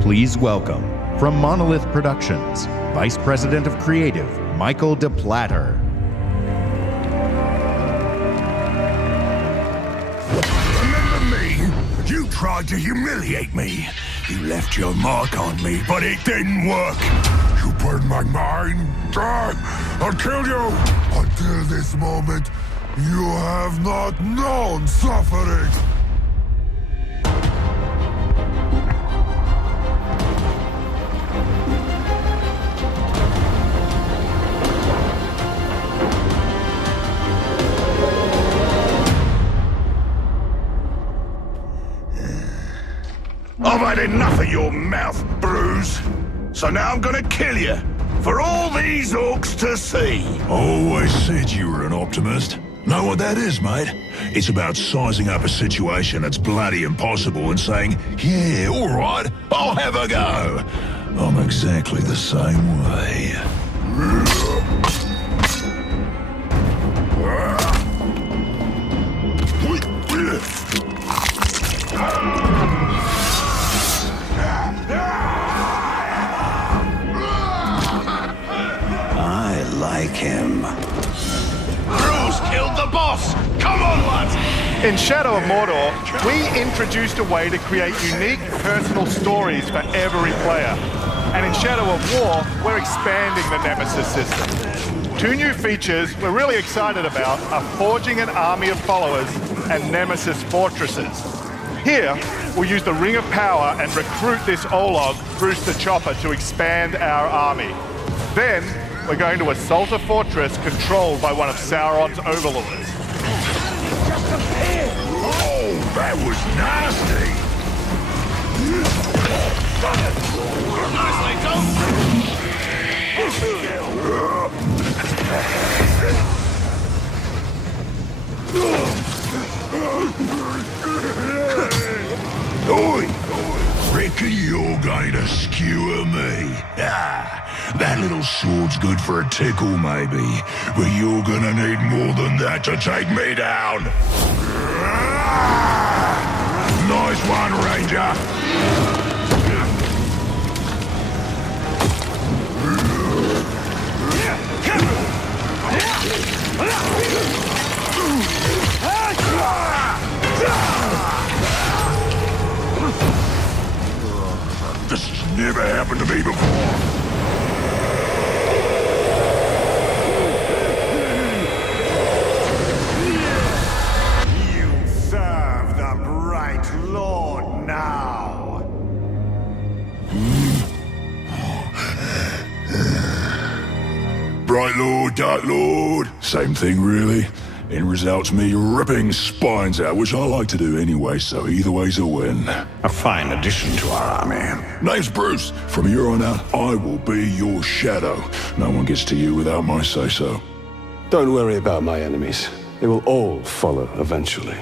Please welcome, from Monolith Productions, Vice President of Creative, Michael DePlatter. Remember me? You tried to humiliate me. You left your mark on me, but it didn't work. You burned my mind. I'll kill you. Until this moment, you have not known suffering. I've had enough of your mouth, Bruce. So now I'm gonna kill you, for all these orcs to see. Always said you were an optimist. Know what that is, mate? It's about sizing up a situation that's bloody impossible and saying, yeah, all right, I'll have a go. I'm exactly the same way. I like him. Bruce killed the boss! Come on, lads! In Shadow of Mordor, we introduced a way to create unique personal stories for every player. And in Shadow of War, we're expanding the Nemesis system. Two new features we're really excited about are forging an army of followers and Nemesis fortresses. Here, we'll use the Ring of Power and recruit this Olog, Bruce the Chopper, to expand our army. Then, we're going to assault a fortress controlled by one of Sauron's overlords. Oh, that was nasty! Oi! Reckon you're going to skewer me? That little sword's good for a tickle, maybe, but you're gonna need more than that to take me down. Nice one, Ranger. This never happened to me before. Bright Lord, Dark Lord, same thing really. End result's me ripping spines out, which I like to do anyway, so either way's a win. A fine addition to our army. Name's Bruce. From here on out, I will be your shadow. No one gets to you without my say-so. Don't worry about my enemies. They will all follow eventually.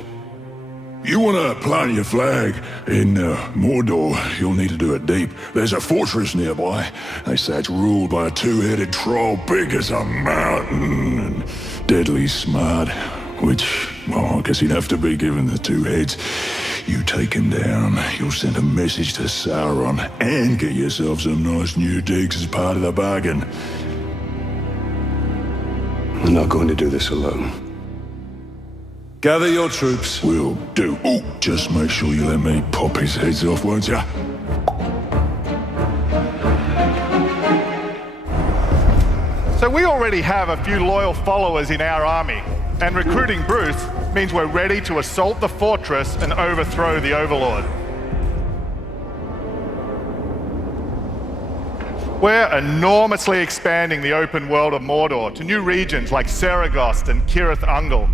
You want to plant your flag in Mordor, you'll need to do it deep. There's a fortress nearby. They say it's ruled by a two-headed troll big as a mountain and deadly smart. Which, well, I guess he'd have to be given the two heads. You take him down, you'll send a message to Sauron and get yourself some nice new digs as part of the bargain. I'm not going to do this alone. Gather your troops. Will do. Oh, just make sure you let me pop his heads off, won't ya? So we already have a few loyal followers in our army, and recruiting Bruce means we're ready to assault the fortress and overthrow the Overlord. We're enormously expanding the open world of Mordor to new regions like Saragost and Cirith Ungol.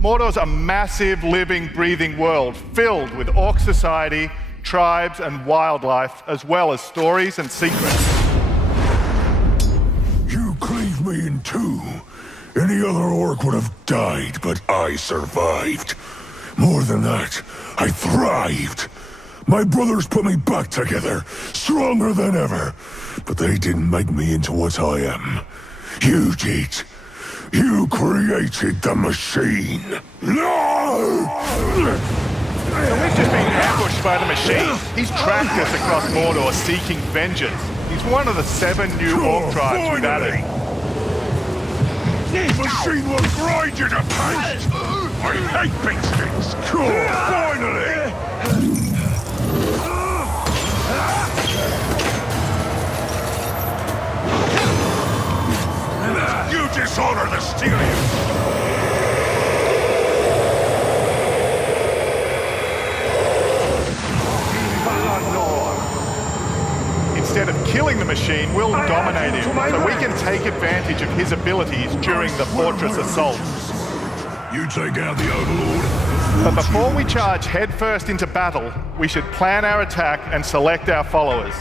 Mordor's a massive, living, breathing world filled with orc society, tribes, and wildlife, as well as stories and secrets. You cleaved me in two. Any other orc would have died, but I survived. More than that, I thrived. My brothers put me back together, stronger than ever. But they didn't make me into what I am. You did. You created the machine. No! And we've just been ambushed by the machine. He's tracked us across Mordor seeking vengeance. He's one of the 7 new orc tribes we've added. The machine will grind you to paste! I hate big things! Finally! You dishonor the Styrians! Instead of killing the machine, we'll dominate him, so we can take advantage of his abilities during the fortress assault. You take out the Overlord. But before we charge headfirst into battle, we should plan our attack and select our followers.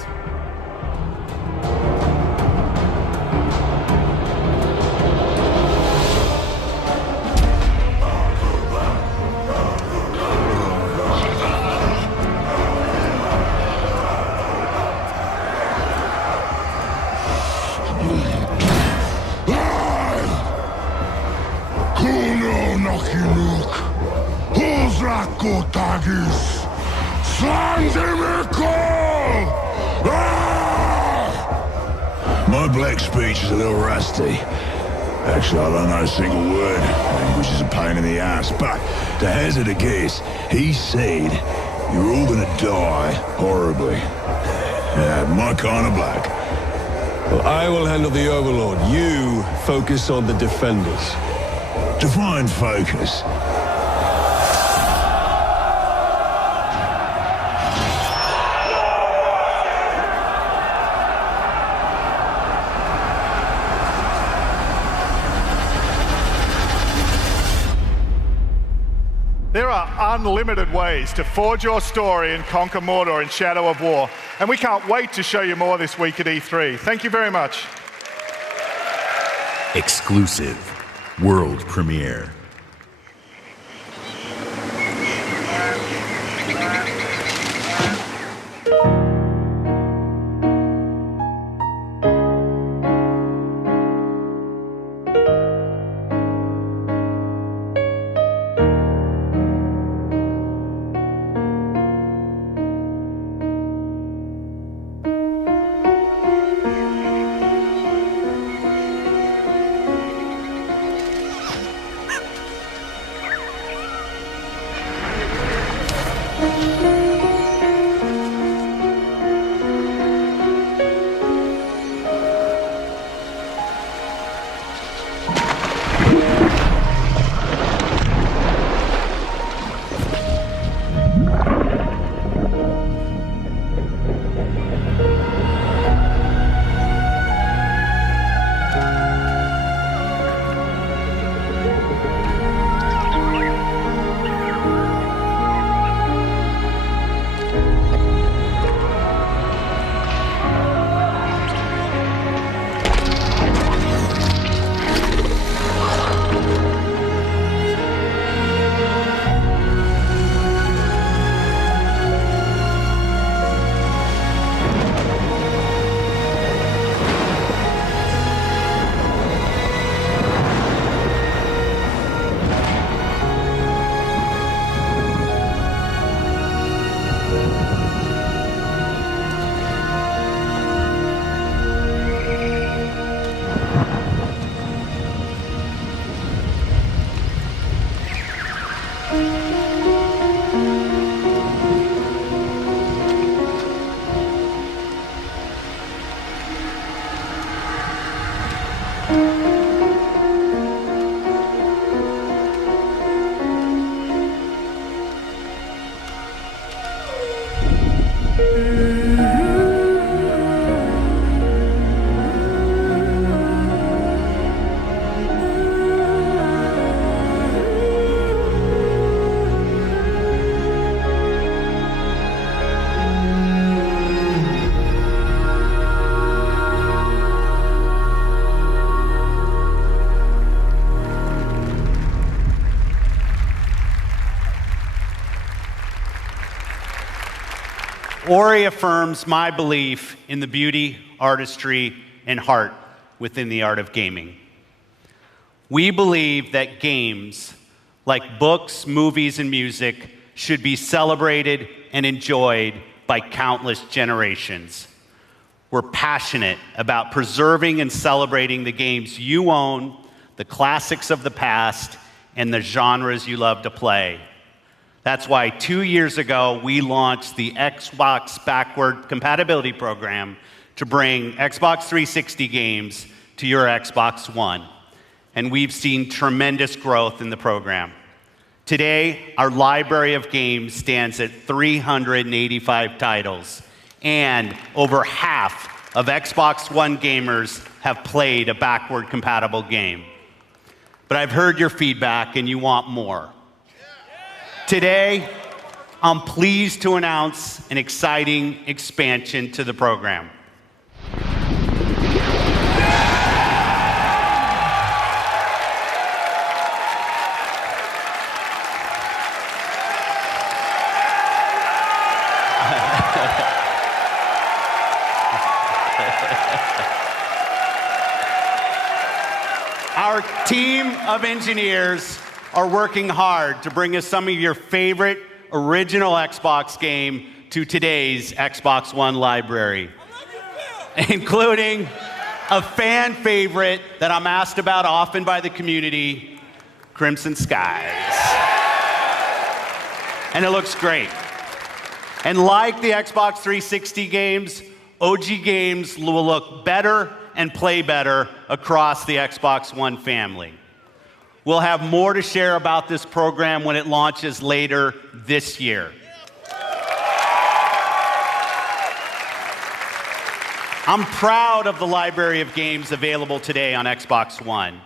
My black speech is a little rusty. Actually, I don't know a single word, which is a pain in the ass. But to hazard a guess, he said you're all gonna die horribly. My kind of black. Well, I will handle the Overlord. You focus on the defenders. Define focus. There are unlimited ways to forge your story and conquer Mordor in Shadow of War, and we can't wait to show you more this week at E3. Thank you very much. Exclusive world premiere. Ori affirms my belief in the beauty, artistry, and heart within the art of gaming. We believe that games, like books, movies, and music, should be celebrated and enjoyed by countless generations. We're passionate about preserving and celebrating the games you own, the classics of the past, and the genres you love to play. That's why 2 years ago, we launched the Xbox Backward Compatibility Program to bring Xbox 360 games to your Xbox One. And we've seen tremendous growth in the program. Today, our library of games stands at 385 titles, and over half of Xbox One gamers have played a backward compatible game. But I've heard your feedback and you want more. Today, I'm pleased to announce an exciting expansion to the program. Our team of engineers are working hard to bring us some of your favorite original Xbox game to today's Xbox One library, including a fan favorite that I'm asked about often by the community, Crimson Skies. And it looks great. And like the Xbox 360 games, OG games will look better and play better across the Xbox One family. We'll have more to share about this program when it launches later this year. I'm proud of the library of games available today on Xbox One.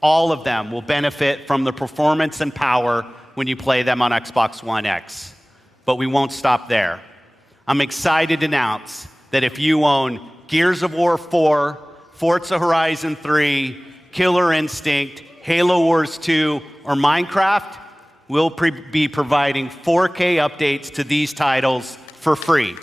All of them will benefit from the performance and power when you play them on Xbox One X. But we won't stop there. I'm excited to announce that if you own Gears of War 4, Forza Horizon 3, Killer Instinct, Halo Wars 2, or Minecraft, we'll be providing 4K updates to these titles for free.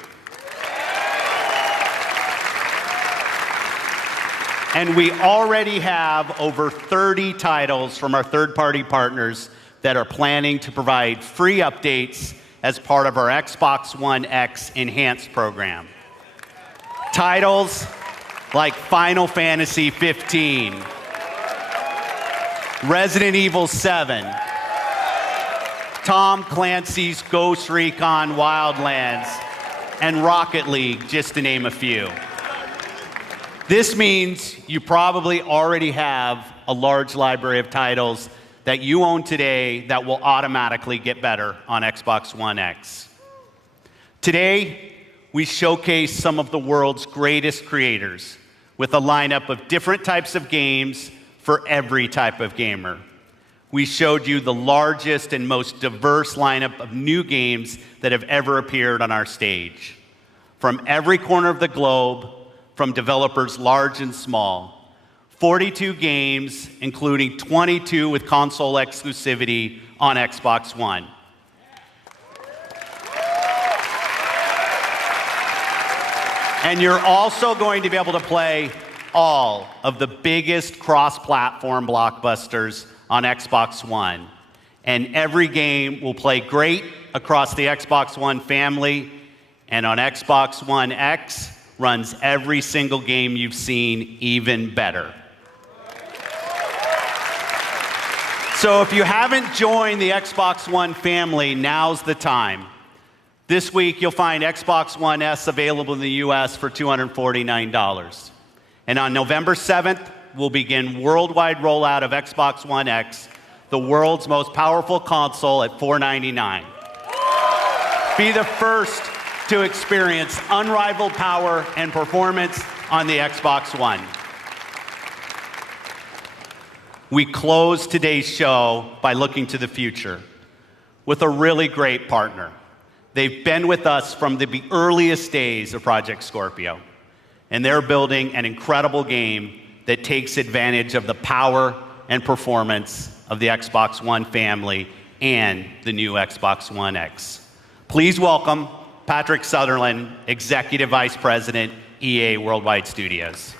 And we already have over 30 titles from our third-party partners that are planning to provide free updates as part of our Xbox One X Enhanced program. Titles like Final Fantasy 15, Resident Evil 7, Tom Clancy's Ghost Recon Wildlands, and Rocket League, just to name a few. This means you probably already have a large library of titles that you own today that will automatically get better on Xbox One X. Today, we showcase some of the world's greatest creators with a lineup of different types of games for every type of gamer. We showed you the largest and most diverse lineup of new games that have ever appeared on our stage. From every corner of the globe, from developers large and small, 42 games, including 22 with console exclusivity on Xbox One. And you're also going to be able to play all of the biggest cross-platform blockbusters on Xbox One. And every game will play great across the Xbox One family, and on Xbox One X runs every single game you've seen even better. So if you haven't joined the Xbox One family, now's the time. This week, you'll find Xbox One S available in the US for $249. And on November 7th, we'll begin worldwide rollout of Xbox One X, the world's most powerful console, at $499. Be the first to experience unrivaled power and performance on the Xbox One. We close today's show by looking to the future with a really great partner. They've been with us from the earliest days of Project Scorpio, and they're building an incredible game that takes advantage of the power and performance of the Xbox One family and the new Xbox One X. Please welcome Patrick Sutherland, Executive Vice President, EA Worldwide Studios.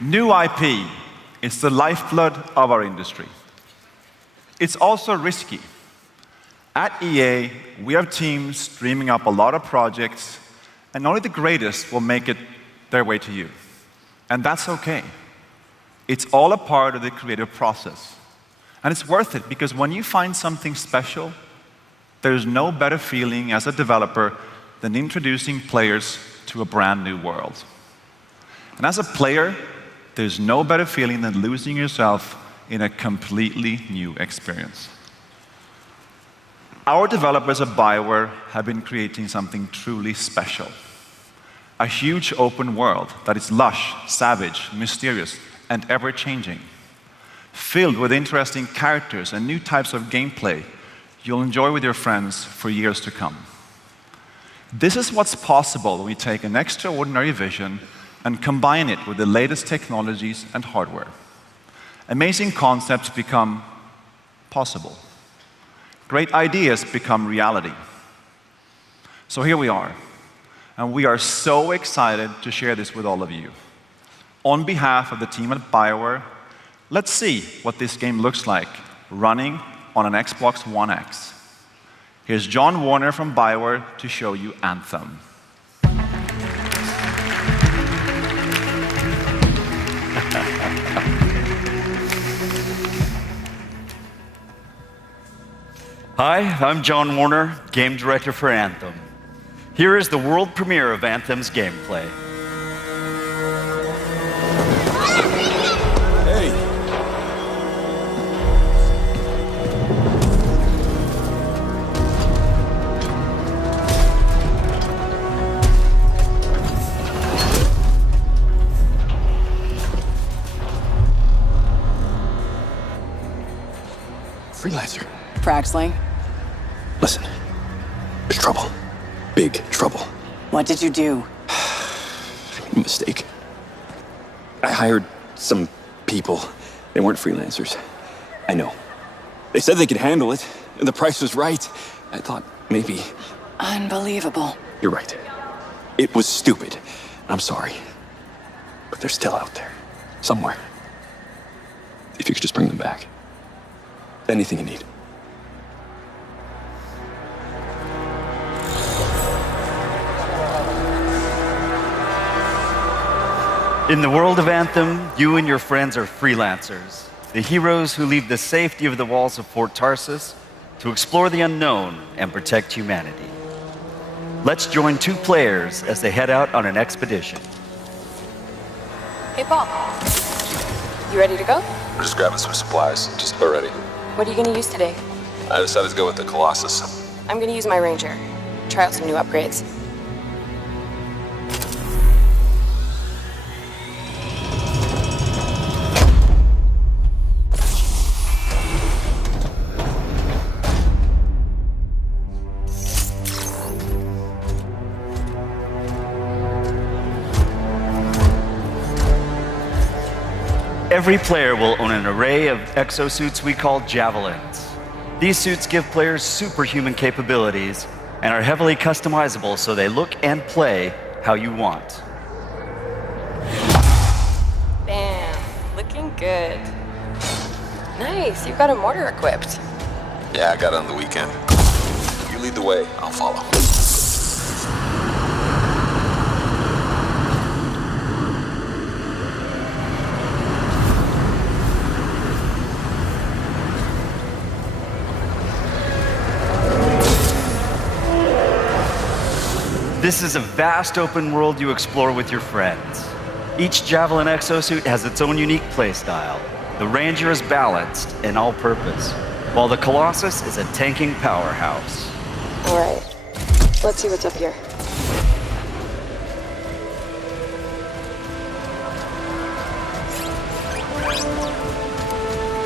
New IP is the lifeblood of our industry. It's also risky. At EA, we have teams dreaming up a lot of projects, and only the greatest will make it their way to you. And that's okay. It's all a part of the creative process. And it's worth it, because when you find something special, there's no better feeling as a developer than introducing players to a brand new world. And as a player, there's no better feeling than losing yourself in a completely new experience. Our developers at BioWare have been creating something truly special. A huge open world that is lush, savage, mysterious, and ever-changing. Filled with interesting characters and new types of gameplay you'll enjoy with your friends for years to come. This is what's possible when we take an extraordinary vision and combine it with the latest technologies and hardware. Amazing concepts become possible. Great ideas become reality. So here we are, and we are so excited to share this with all of you. On behalf of the team at BioWare, let's see what this game looks like running on an Xbox One X. Here's John Warner from BioWare to show you Anthem. Hi, I'm John Warner, Game Director for Anthem. Here is the world premiere of Anthem's gameplay. Hey! Freelancer. Fraxley, Listen, there's trouble. Big trouble. what did you do? I made a mistake. I hired some people. They weren't freelancers. I know. They said they could handle it, and the price was right. I thought maybe... Unbelievable. You're right. It was stupid. I'm sorry. But they're still out there. Somewhere. If you could just bring them back. Anything you need. In the world of Anthem, you and your friends are freelancers, the heroes who leave the safety of the walls of Fort Tarsus to explore the unknown and protect humanity. Let's join two players as they head out on an expedition. Hey, Paul. You ready to go? I'm just grabbing some supplies, just about ready. What are you going to use today? I decided to go with the Colossus. I'm going to use my Ranger. Try out some new upgrades. Every player will own an array of exosuits we call Javelins. These suits give players superhuman capabilities and are heavily customizable so they look and play how you want. Bam. Looking good. Nice. You've got a mortar equipped. Yeah, I got it on the weekend. You lead the way, I'll follow. This is a vast open world you explore with your friends. Each Javelin exosuit has its own unique playstyle. The Ranger is balanced and all-purpose, while the Colossus is a tanking powerhouse. All right. Let's see what's up here.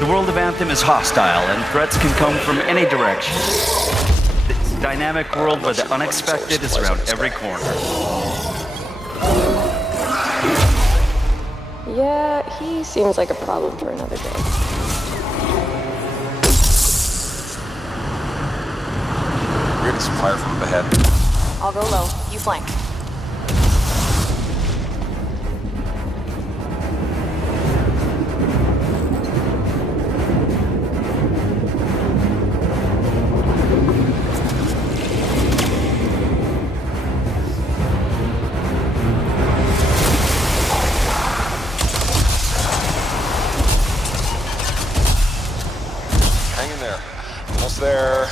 The world of Anthem is hostile, and threats can come from any direction. This dynamic world where the unexpected is around every corner. Yeah, He seems like a problem for another day. We're getting some fire from up ahead. I'll go low. You flank. Hang in there. Almost there.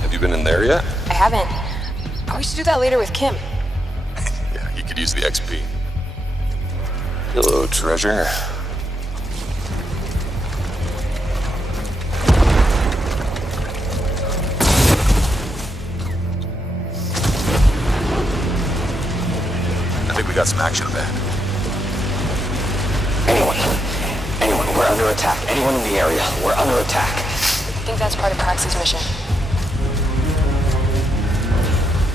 Have you been in there yet? I haven't. Oh, we should do that later with Kim. Yeah, you could use the XP. Hello, treasure. I think we got some action up ahead. Anyone, we're under attack. Anyone in the area, we're under attack. I think that's part of Prax's mission.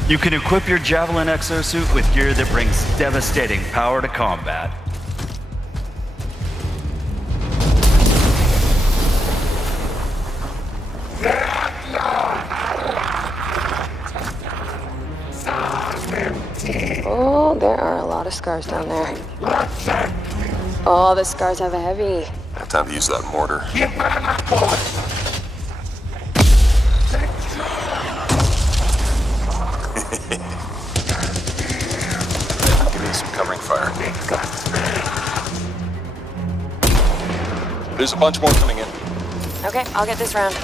You can equip your Javelin exosuit with gear that brings devastating power to combat. Oh, there are a lot of scars down there. Oh, the scars have a heavy. I have time to use that mortar. Give me some covering fire. There's a bunch more coming in. Okay, I'll get this round.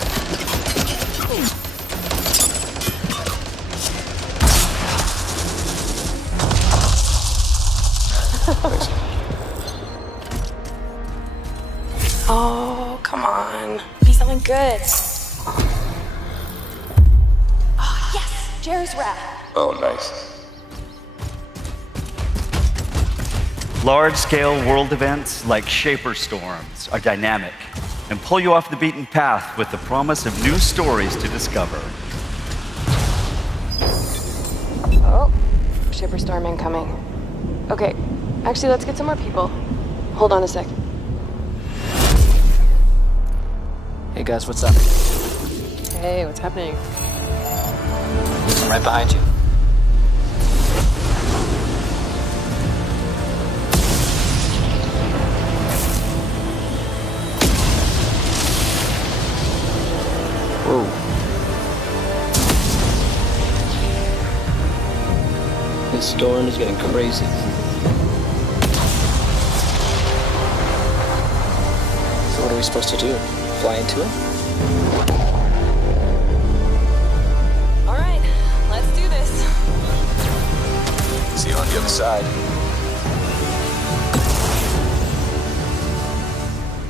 Oh, come on. Be something good. Oh, yes! Jerry's wrap. Oh, nice. Large-scale world events like Shaper Storms are dynamic and pull you off the beaten path with the promise of new stories to discover. Oh, Shipper Storm incoming. Okay, actually, let's get some more people. Hold on a sec. Hey guys, what's up? Hey, what's happening? I'm right behind you. Whoa. This storm is getting crazy. So what are we supposed to do? Fly into it? All right, let's do this. See you on the other side.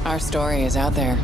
Our story is out there.